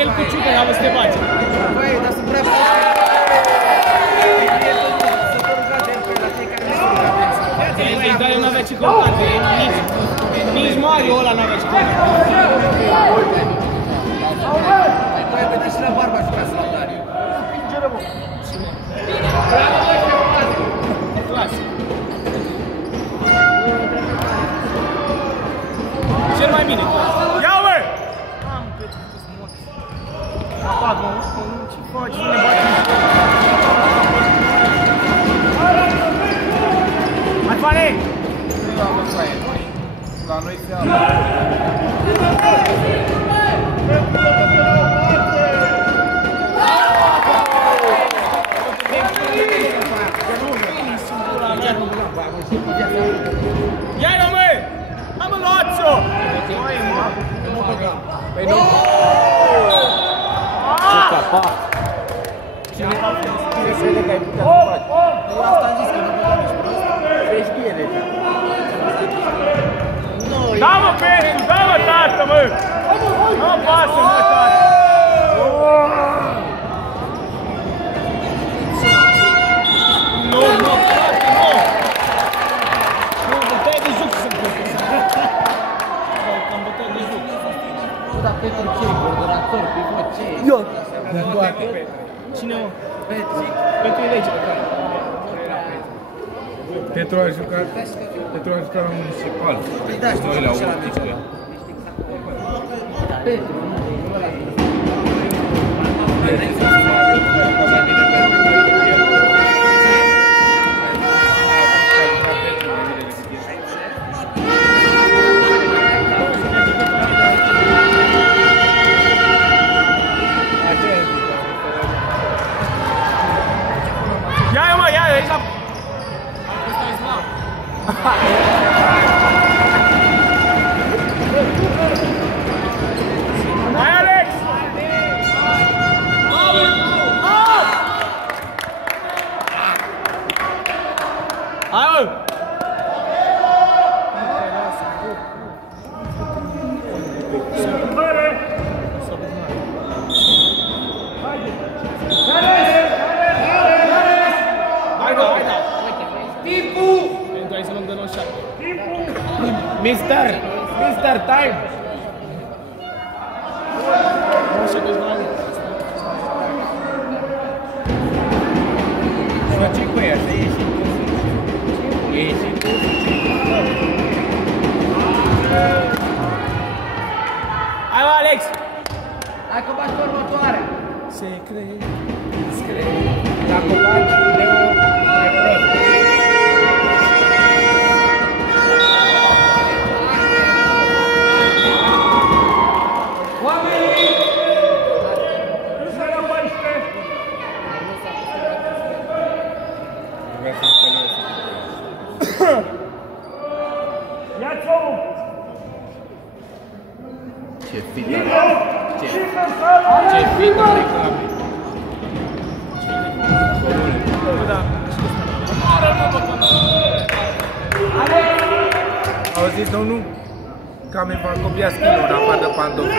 El cu Ciucă n-a vrut să te bage. Băi, dar sunt prea prost. Să te rugați el pe la fiecare meci să rugați. Dar eu n-avea ce căuta, nici Mario ăla n-avea ce căuta. Băi, dar și la Barba juca Salatario. Clasic. Cel mai bine. Ia-o, bă! Am crezut că sunt mort. Apat, mă, ce faci? Nu ne bate. Hai, Fane! Nu am văzut aia, la noi se află. Ia-i-o, mă! Hai, mă, luați-o! Păi nu. Ce capac! Cine crede că ai putea să faci? Eu asta am zis că nu puteam nici prost. Vezi bine deja. Da-mă, Petru, da-mă, tată, mă! Nu pasă, mă, tată! Nu, frate, nu! Nu, bătaie de juc sunt am bătaie de juc. Nu, dar Petru ce e? Coordonator, pivot, ce e? Eu! Cine, mă? Petru e de aici, bătaie. Petru a jucat la municipal. Noi la 18. Petru. Ia, mă, ia, aici la... Hai, Alex! Hai, mă! Mister Time! Só ce cu ea, să ieși. Ieși. Hai, mă, Alex! Hai că bați următoarea. Se crede. Dacă faci, Leo, e prost. Ce fită are. Ce fită are Gabi. Auziți, domnul? Cam îmi va copia skin-ul în afară de pantofi.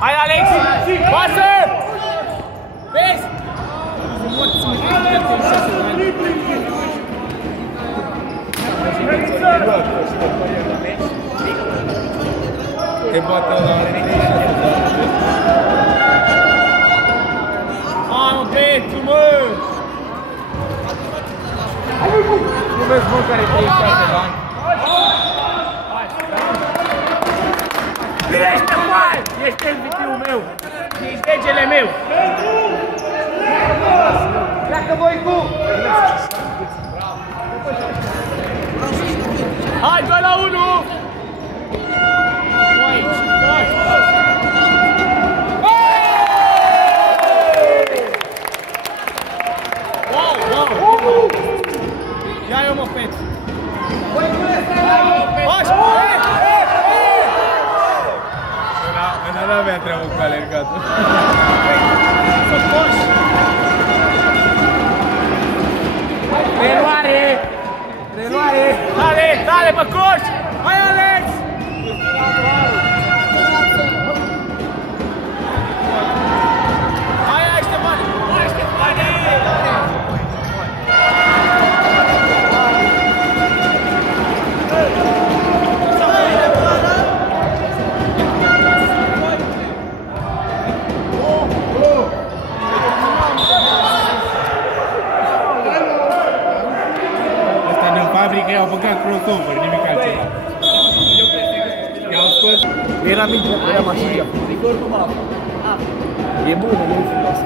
Hai, Alex! Pasă! Vezi? Te bată la... Hai, mă, Petru, mă! Nu vezi, mă, care 36 de ani? Ești mai! Ești MVP-ul meu! Ești degele meu! Pleacă voi cu! Hai, 2-1! Ia eu, mă, Petru! Pași! Nu avea treabă cu alergatul. Reluare! Reluare! Tale, tale, pe coș! Hai, Alex! Hai, hai, Ștefane! Hai, Ștefane! Fabrica i-au băgat crossover, nimic altceva. I-au scos... Era mic, era mașina. E bună, nu e frumoasă.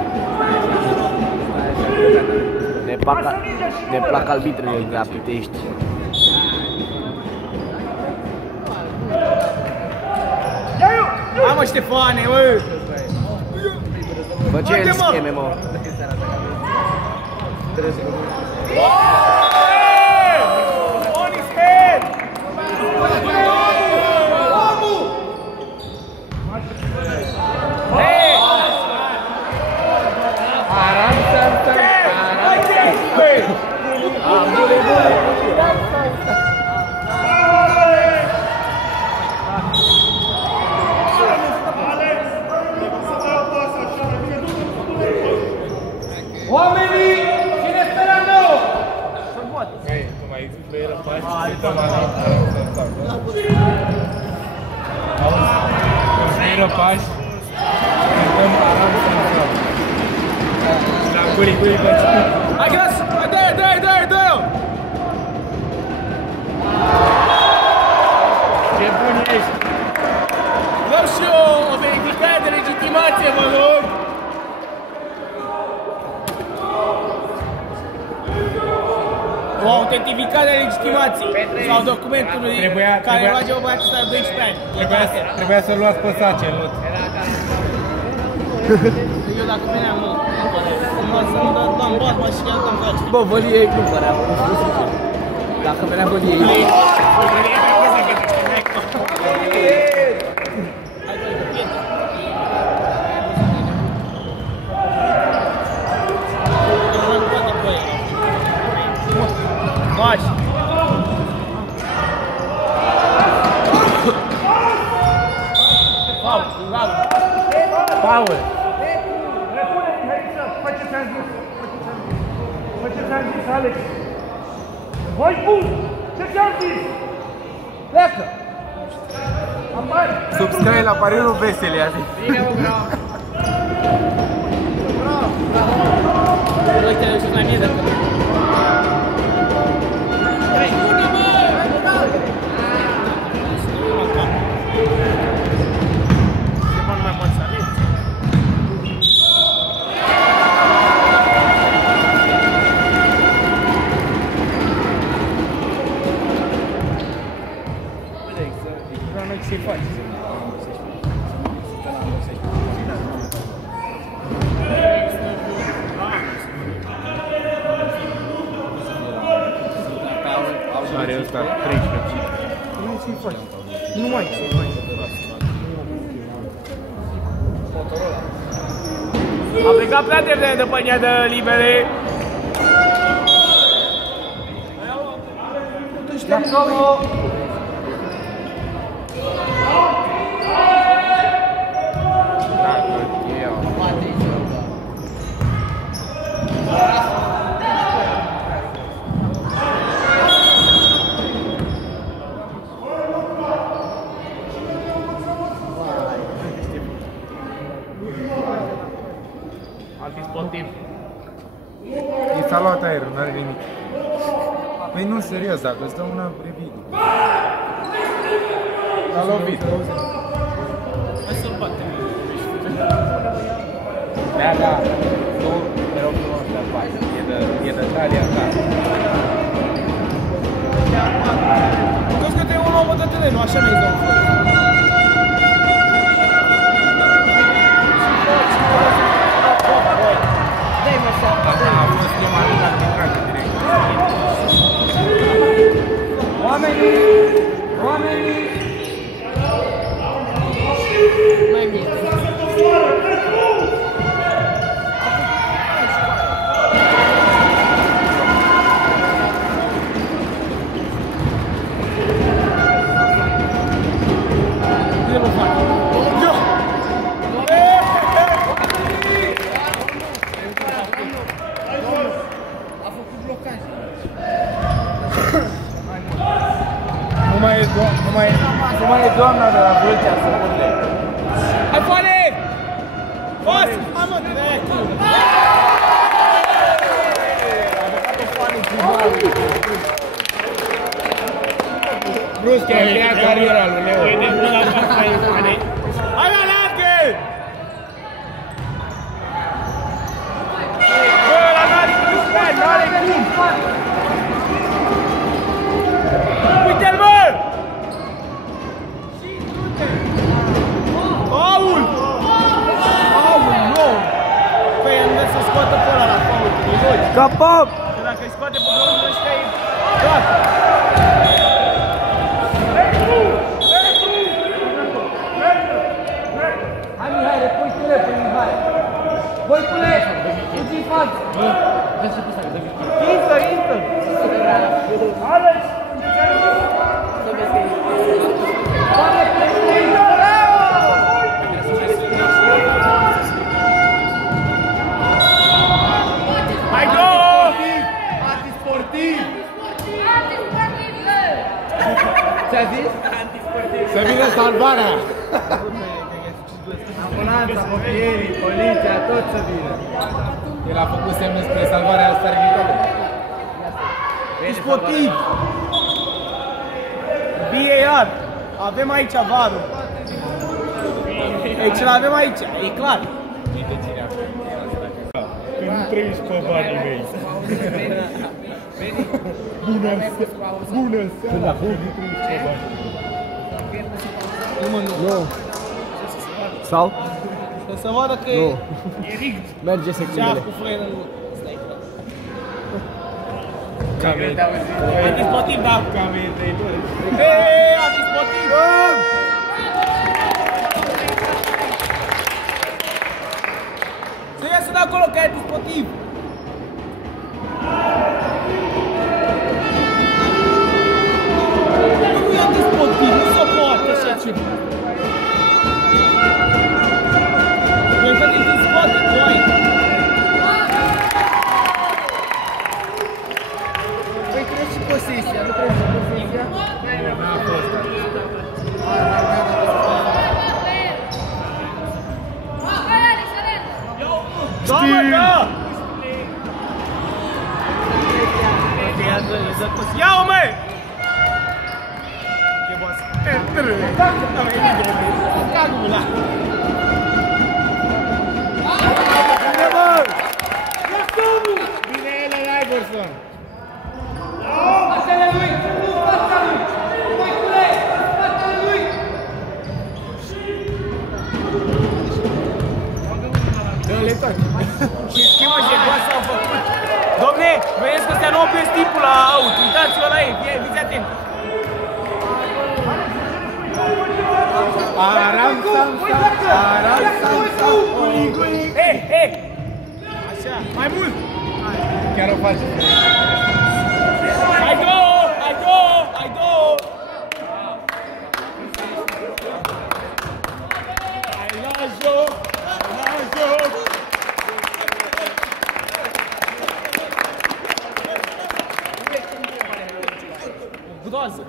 Ne plac albitrele de la Pitești. Hai, mă, Ștefane, mă! Bă, ce el scheme, mă? On his head! Hey! Oamenii, cine speră nou? Tu mai speră pași? Auzi, speră pași, cântăm aram să intrăm. La guri, băți. Hai, gras! Hai, dă-i! Ce bun ești! Vreau și eu o verificare de legitimație, vă rog! O autentificare de legitimație sau documentului care face o băiată de 12 ani. Trebuia să luați pe sace în lot. Eu dacă veneam, nu am luat mașina, nu am face. Bă, vălie ei nu părea, dacă venea vălie ei. Faci! Paul! Fă ce ți-am zis, Alex! Voi bun! Ce ți-am zis? Pleacă! Am bani! Subscrie la parirul vesele, a zis. Bine, mă, bravo! Uite, eu știu mai mie dacă... Are ăsta 13. Nu mai A plecat prea devreme de păniadă libere. de acolo! Antisportiv. I s-a luat aerul, n-are nimic. Păi nu, serios, dacă îți dă una revidă. A lovit. Hai să-l batem. Da. Nu, mereu frumos de afară. E de talia ta. Crezi că te iei un om de teren, nu așa mi-ai dau un A fost prima dată arbitraj direct. Oamenii! Mai mic. Bine, mă fac. Nu mai e doamna de la Vâlcea să urle. Hai, Foane! Fos! Hai, mă, dracu! Brusc, i-a încheiat cariera lui Leo. E de până la față, Foane. Hai, la largă! Bă, la n-are cum! N-are cum! Uite-l, mă! Paul! Paul, nu! Păi, îmi dă să scoată pe ăla la Paul, e logic. Capap! Că dacă îi scoate pe domnul ăștia, e gata. Hai, Mihai, repui tu, Mihai! Voi pune! Uzi în față! Intră! Alex! salvarea! Ambulanța, pompierii, poliția, tot să vină. El a făcut semn spre salvarea staregătoare. Sportiv! VAR! Avem aici varul. Deci l-avem aici, e clar. Că nu trăiești pe banii mei. Bună seara! Când acum nu trăiești pe banii. Nu. Sau? Să vadă că Nu. e rigged. Merge Ceaf secundele. cu frână în stai. Camera. Antisportiv, da. Camera 32. Hei, antisportiv! Să iasă de acolo, că e antisportiv! Nu e antisportiv, nu se poate așa ceva. Noi că din spate, coi! Păi trebuie și posesia, nu trebuie și posesia? N-a fost. Doamne, da! Ia-o, măi! Ce boasă? Cagul ăla! Bine ele, Iverson! Dă-le tot! Și schimbă ce boasă au făcut! Domne, vedeți că ăstea nu opresc timpul la aut! Uitați-vă la ei, fiți atent! Aram, sam, sam, aram, sam, sam, Hei, hei! Așa, mai mult! chiar o face. Hai două! Hai două! Hai două! Hai la joc! Hai la joc! Groază!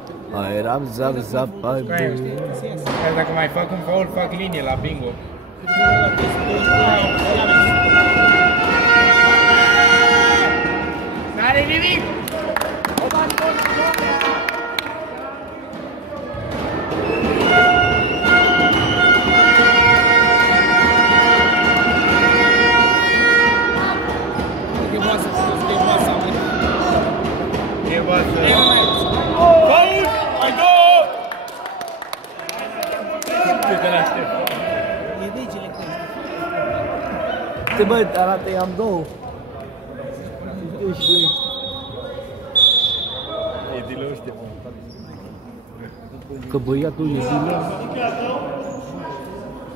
Eram zap, zap, ai Chiar dacă mai fac un foul, fac linie la bingo. N-are nimic! E boasă, e boasă, mă. E bază. Faul! Hai două! E degele că Te bă, arată, i-am două. E dilă ăștia, mă. Că băiatul e dilă.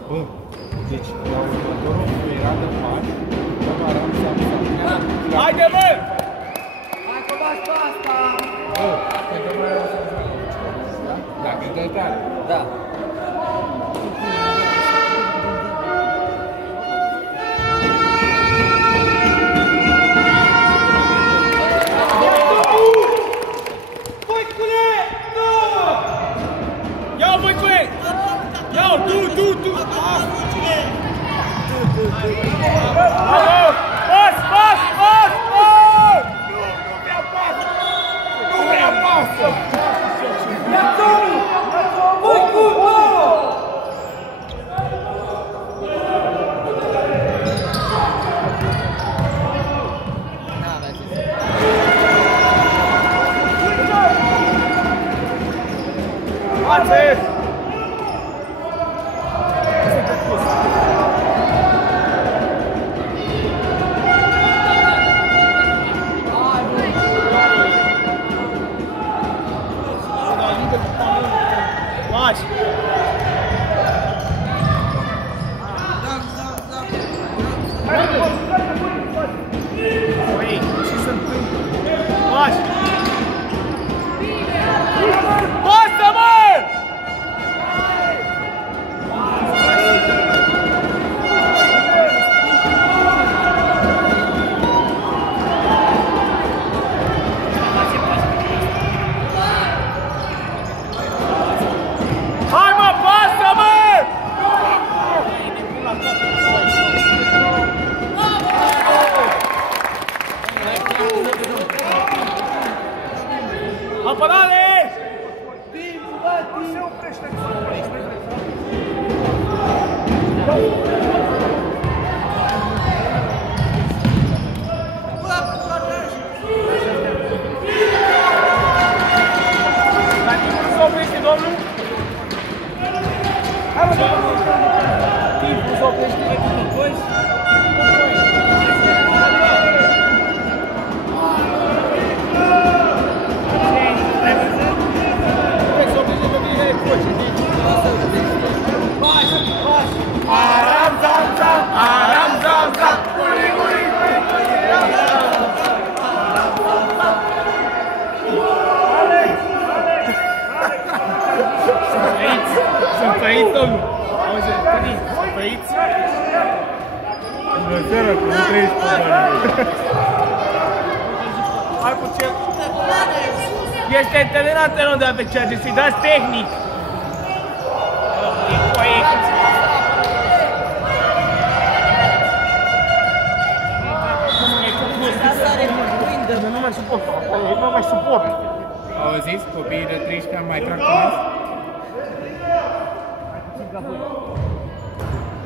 Bă, deci, la următorul era de mari, dăm aram, sam, sam. Haide, bă! Bă, că dăm aram, sam, sam. Dacă dă tare. Da. Ia-o, băicule! Ia-o, tu! Bravo! Pas! Nu vrea pasă! Băi, cu! sărăc, nu trăiești pe banii. Hai puțin. Este întâlnit antrenor de pe ceea ce să-i dați tehnic. Nu mai suport. Nu mai suport. Auziți? Copiii de 13 ani mai trag cu nas?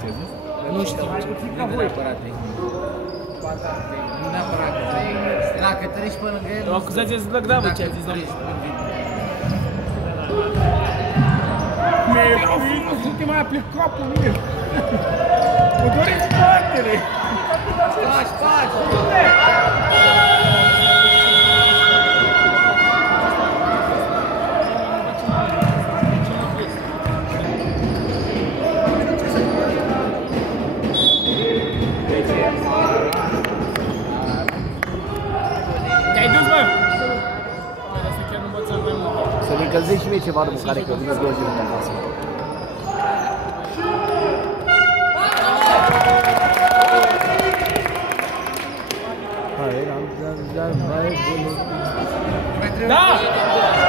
Ce zici? Nu știu, nu neapărat tehnic. Nu neapărat tehnic. Dacă treci pe lângă el... O acuzație să plăc, da, bă, ce a zis, domnule. Nu mai aplic capul mie. Mă doare spatele. Faci! Te-ai dus, mă? Asta chiar nu învățam mai mult. Să-mi încălzești și mie ceva de mâncare, că vine 2 zile de acasă. Da!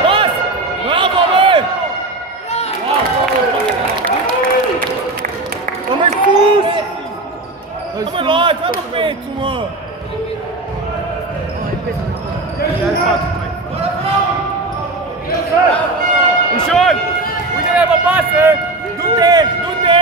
Pas! Bravo, bă! Mă, mai sus! Mă, luați, hai mă, Petru, mă! Ușor! Uite-le, mă, pasă! Du-te! Du-te!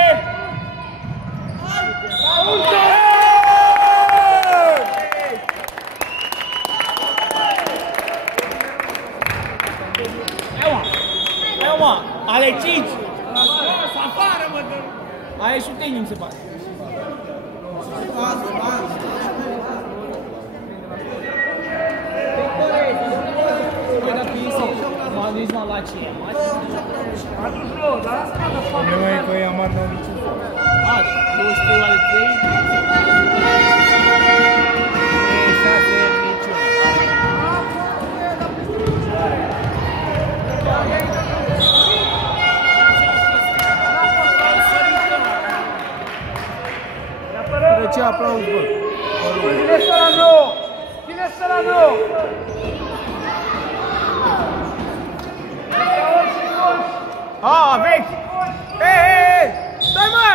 Ale 5! Afară, mă! Aia e și un tehnic, se pare. Păi dacă iese, nici m-am luat ce e. Nu mai e că i-am arnat niciun foc. Are, 23 ale 3. Ce aplauz, bă? Cine stă la nou? Cine stă la nou? Aveți! Ei! Stai, mă!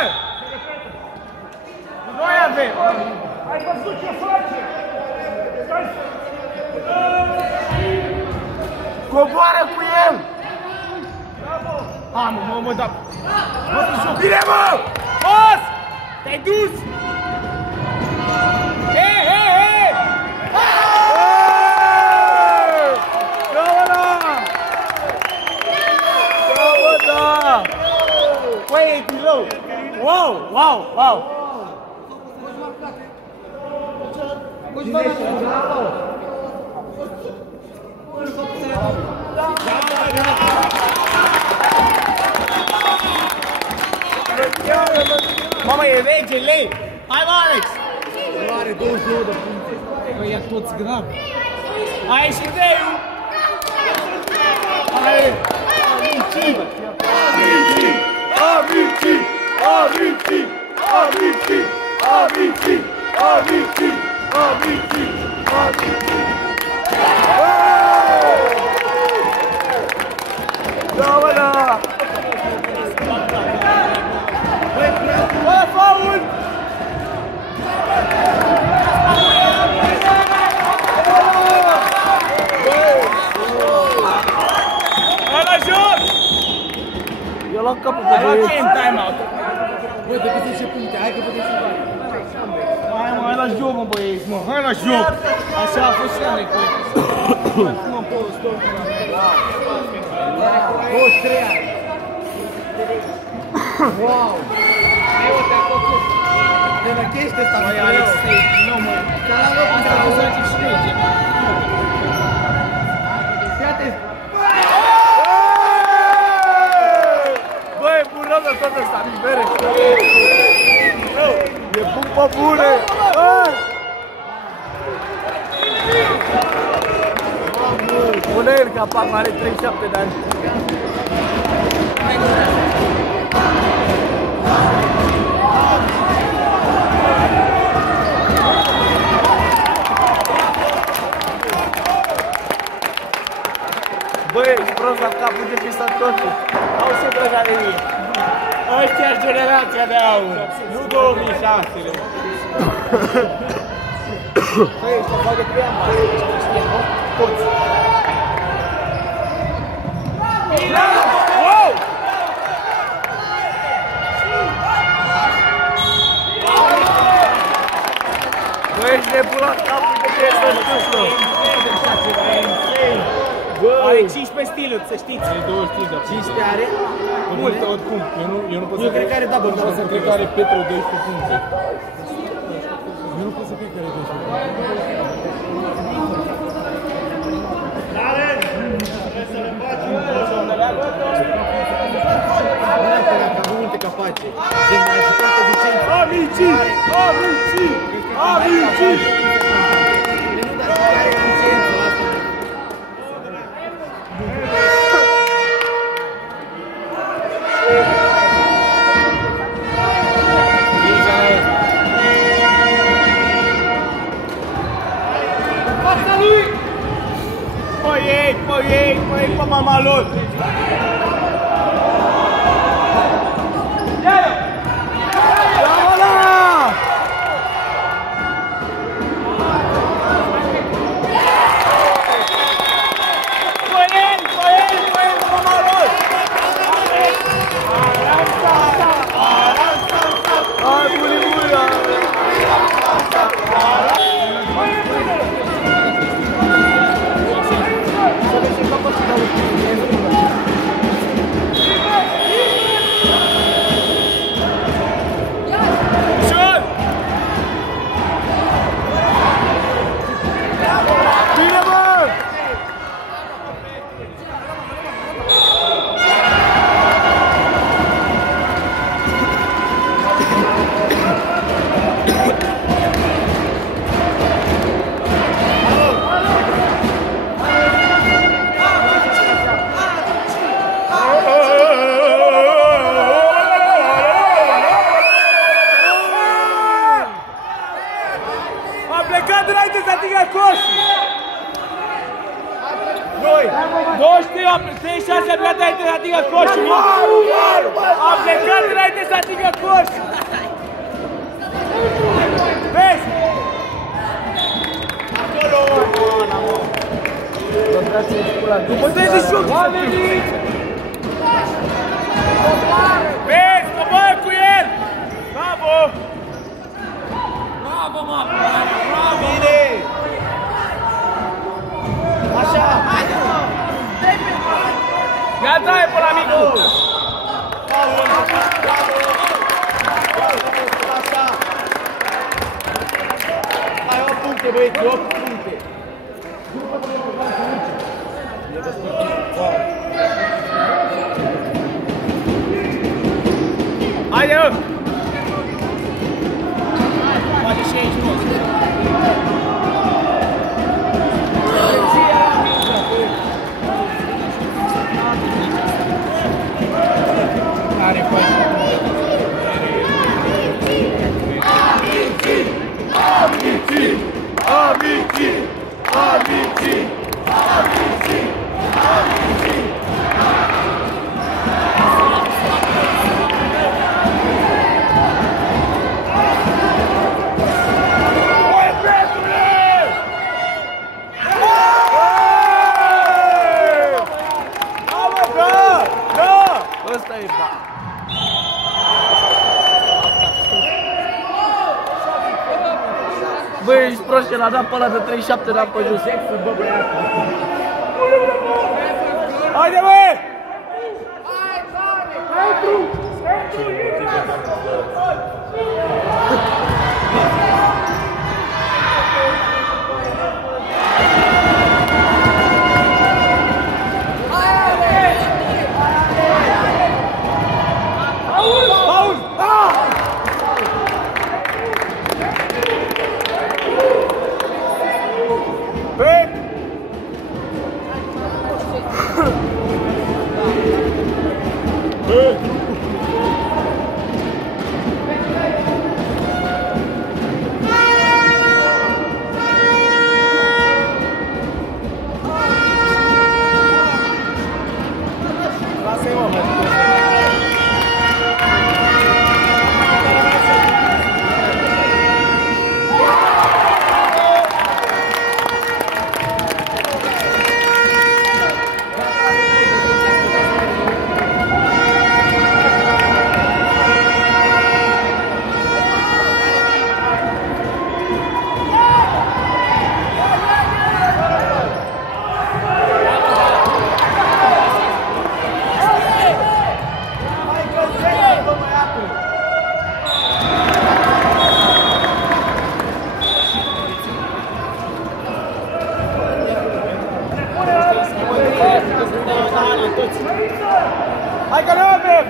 Noi avem! Ai văzut ce face? Coboară cu el! Ha, mă, da! Bine, mă! Os! Te-ai dus! Hei! Da! Păi, e below! Wow! Mamă, e regele! Hai, mă, Alex! Nu are 22 de puncte. Păi, ia toți grav. Hai și teiu! Hai! Da, bă, da! Bă, faul! Hai la joc! Eu luam capul pe Hai la băieți. game, time-out! Bă, de câte 10 puncte, hai că putem să bani. Hai la joc, mă, băieți, mă! Hai la joc! Așa a fost și a mea, mă, pe 23 ani. Wow! Te năchește ăsta, Băi, Alex, nu, mă! Asta a fost relativ și lege. Fii-te! Băi, burăm de tot ăsta, libere! E pumpă bune! Pune el ca Pac, are 37 de ani. capul de pista totul. Au se trăgea de mine. Ăștia-și generația de aur. Nu 2006-le. Păi, ăștia fac de prea mare. Știe, nu? Toți. Wow! Băi, ești nebulat capul de ce să întâmplă. Are 15 stiluri, să știți. Are 25, dar 15 are? mult, oricum. Eu nu pot să cred că are double. Nu pot să cred că are Petru 12 puncte. Eu nu pot să cred că are 12 puncte. Multe capace. Amici! Amici! Amici! Păi, pe mama lor! Noi! 36 a plecat înainte să atingă coșul! A plecat înainte să atingă coșul! Vezi? Acolo! După 38! Vezi? Coboară cu el! Bravo! Bravo, mă! Bravo! Bine! Așa! Gata, e pe la micul! Așa! Hai, 8 puncte, băieți, 8 puncte! Haide, mă! Poate și aici, nu! Are Amici! Amici! Amici! Amici! Amici! Amici! Ăsta e ba. Băi, ești prost, el a dat pe ăla de 37, n-am pe jos. Bă, băiatul. Haide, bă! Hai, tare! Petru! Petru, Hai că ne avem!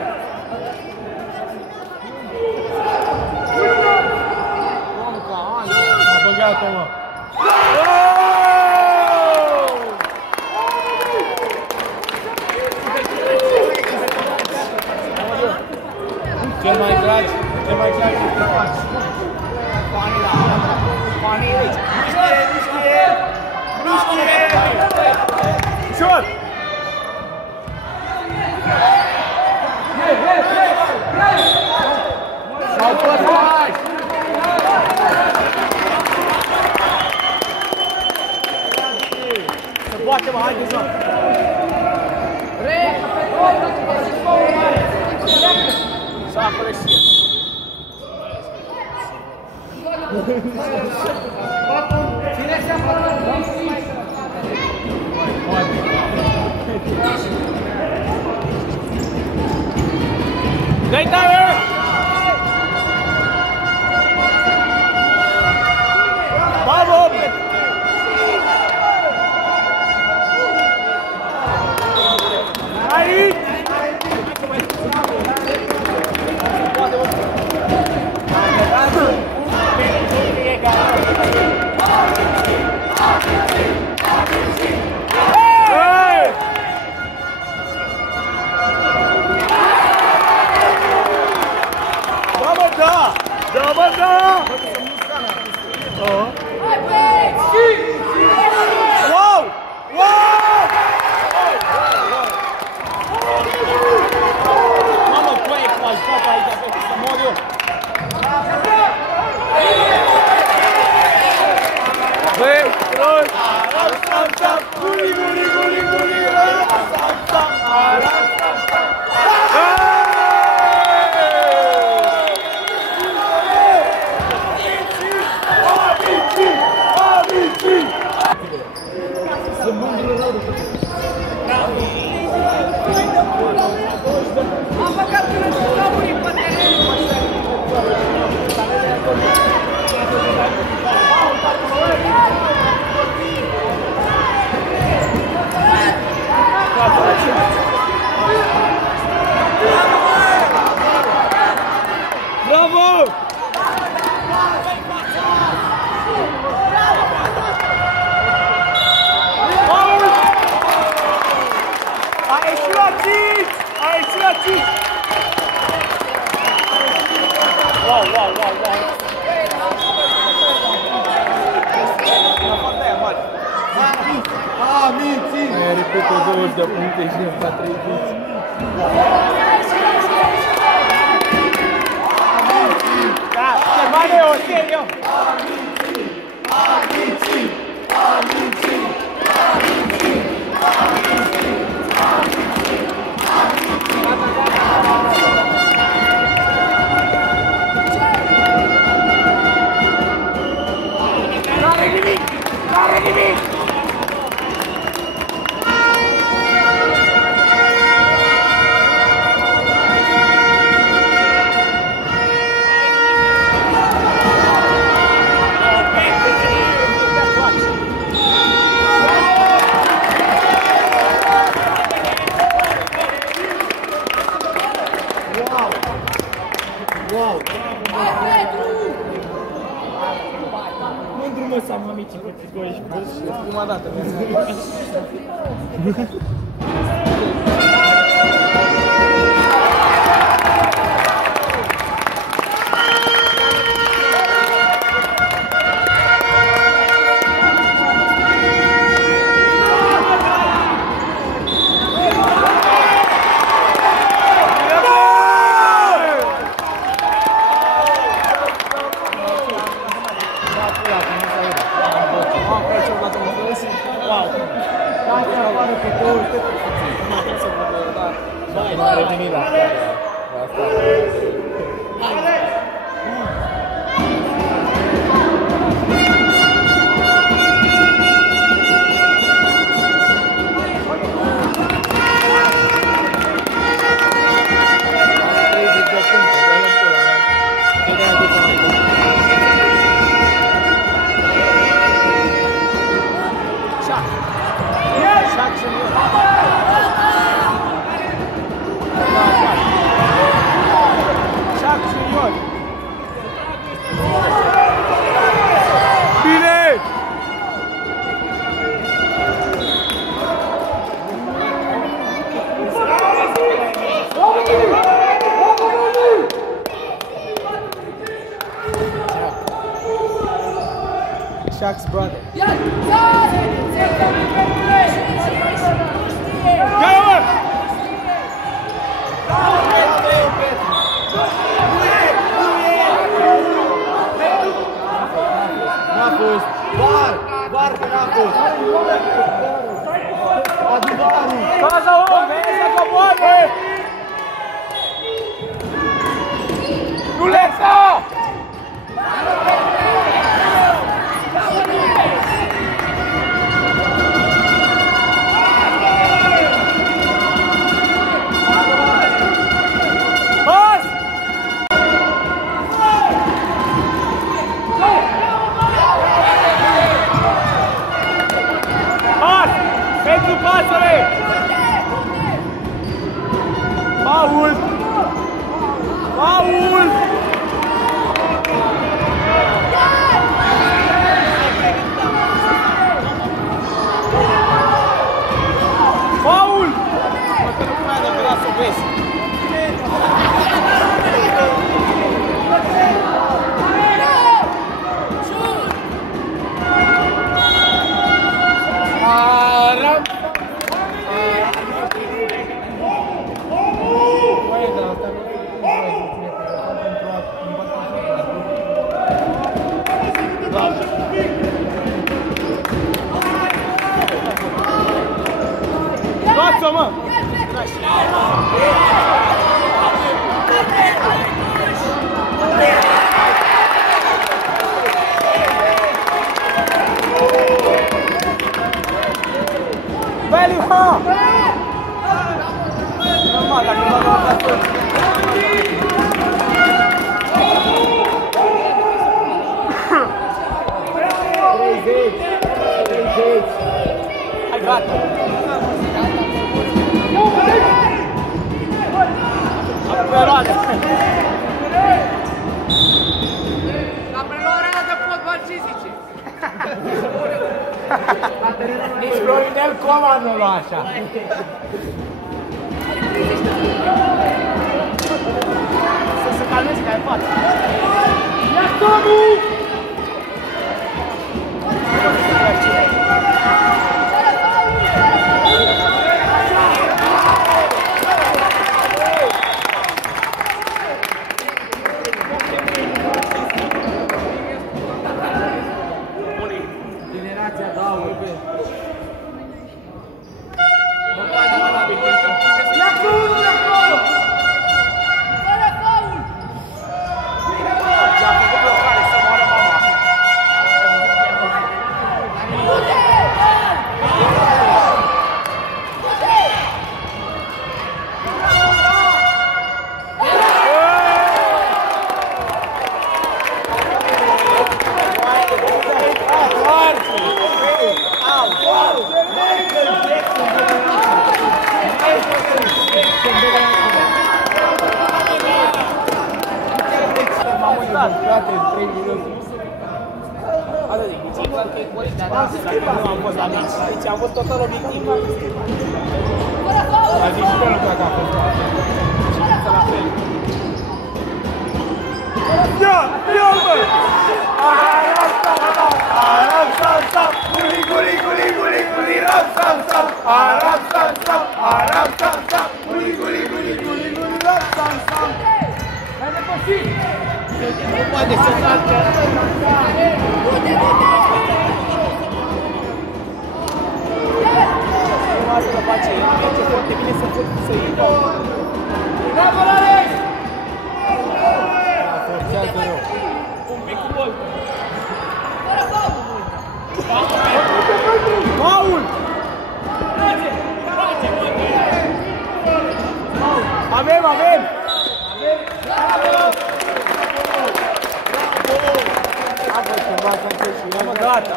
A băgat-o, mă. Cel mai drag ce faci. Nu știe! Ușor! S-au păsat! Se poate, mă, haide, joc! S-a colecție! Ține seama! Dai tare! Bravo! Aici! Da, bă, da! Wow! Wow! Mamă, tu ai ajutat aici pe să mor eu. Băi, roi! Sam, sam, guli, guli, guli, guli, sam, sam, sam, sam. Bravo! A ieșit la 5! A ieșit la 5! Wow, wow, wow, wow! Aia repetă 20 de puncte și îmi fac 3 puncte. Da, se vale o serio! N-are nimic! N-are nimic! Mândru mă să am amicii pe Picoiești, prima dată. Nu a revenit la stare. N-a fost. Var că n-a fost. Adu varul. Casa om, veni să coboare! Nu lăsa! Pentru pasăre! Faul! Faul! Faul! Poate nu prea de vrea să o vezi. Lasă, mă! Veli, ha! Normal, dacă nu va da hai, gata! Aperoare! La preluarea de fotbal ce zice? Nici Florinel Coman nu lua așa. Să se calmeze ca e față. Ia Tomu! Generația da, uite. Ia Tomu de acolo! I-a făcut blocare să moară mama. M-am uitat, frate, în 3 minute. Nu am fost la mici, aici am fost total obiectiv. A zis și pe ăla dacă a fost. La fel. Ia! Ia, mă! Aram, sam, sam! Guli, guli, guli, guli, guli, ram, sam, sam! Aram, sam, sam! Aram, sam, sam! Guli, guli, guli, guli, guli, ram, sam, sam! Hai depășit! Nu poate să facă. Nu asta să face, merge foarte bine să iei gol. Bravo, Alex! Forțează rău. Un pic cu gol. Faul! Avem, avem! A fost cumva să înțeleg și eu. Gata!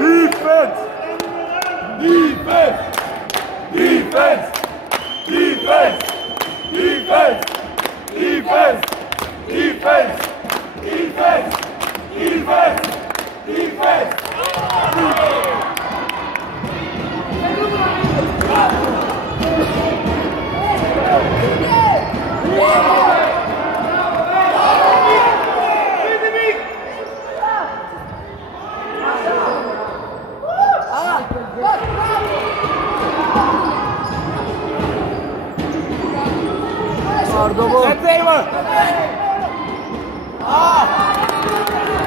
Defense! Defense! Defense! Defense! Defense! Defense! Defense! Defense! Defense! Defense!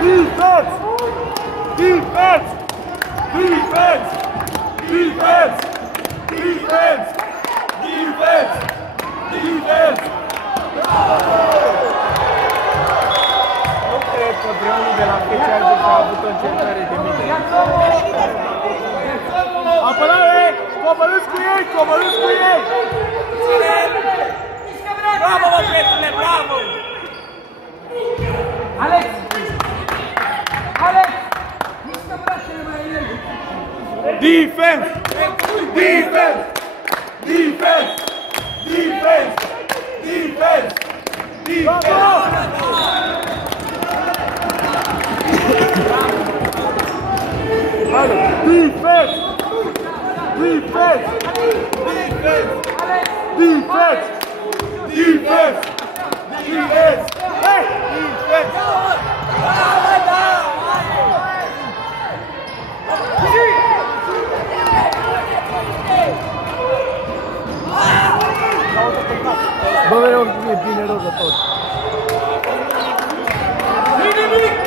Defense! Defense! Defense! Defense! Defense! Defense! Defense! Nu cred că vreunul de la Fecear a avut o încercare de mine. Apărare! Coborâți cu ei! Coborâți cu ei! Bravo, mă, Petrule, bravo! Alex! Alex! Mișcă brațele mai el! Defense! Defense! Defense! Defense! Defense! Defense! Defense! Defense! Defense! Defense! Defense! Hey! Defense! Bă, vreau că e bine rău de tot. Nimic!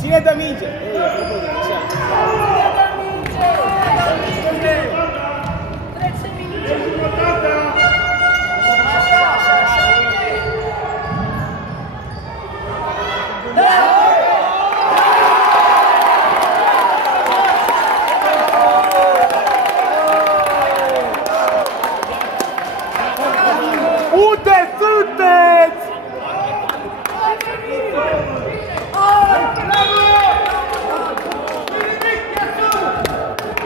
Cine dă minge? Trece minge. Unde sunteți?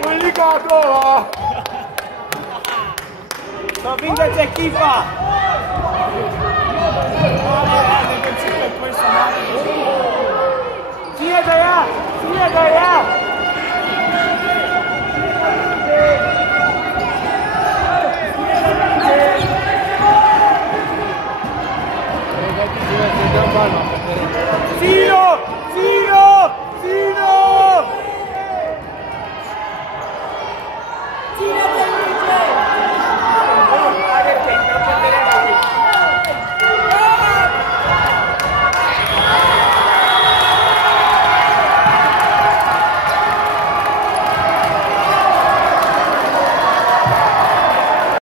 În Liga a doua! Să vindeți echipa! Cine de ea? Cine de ea?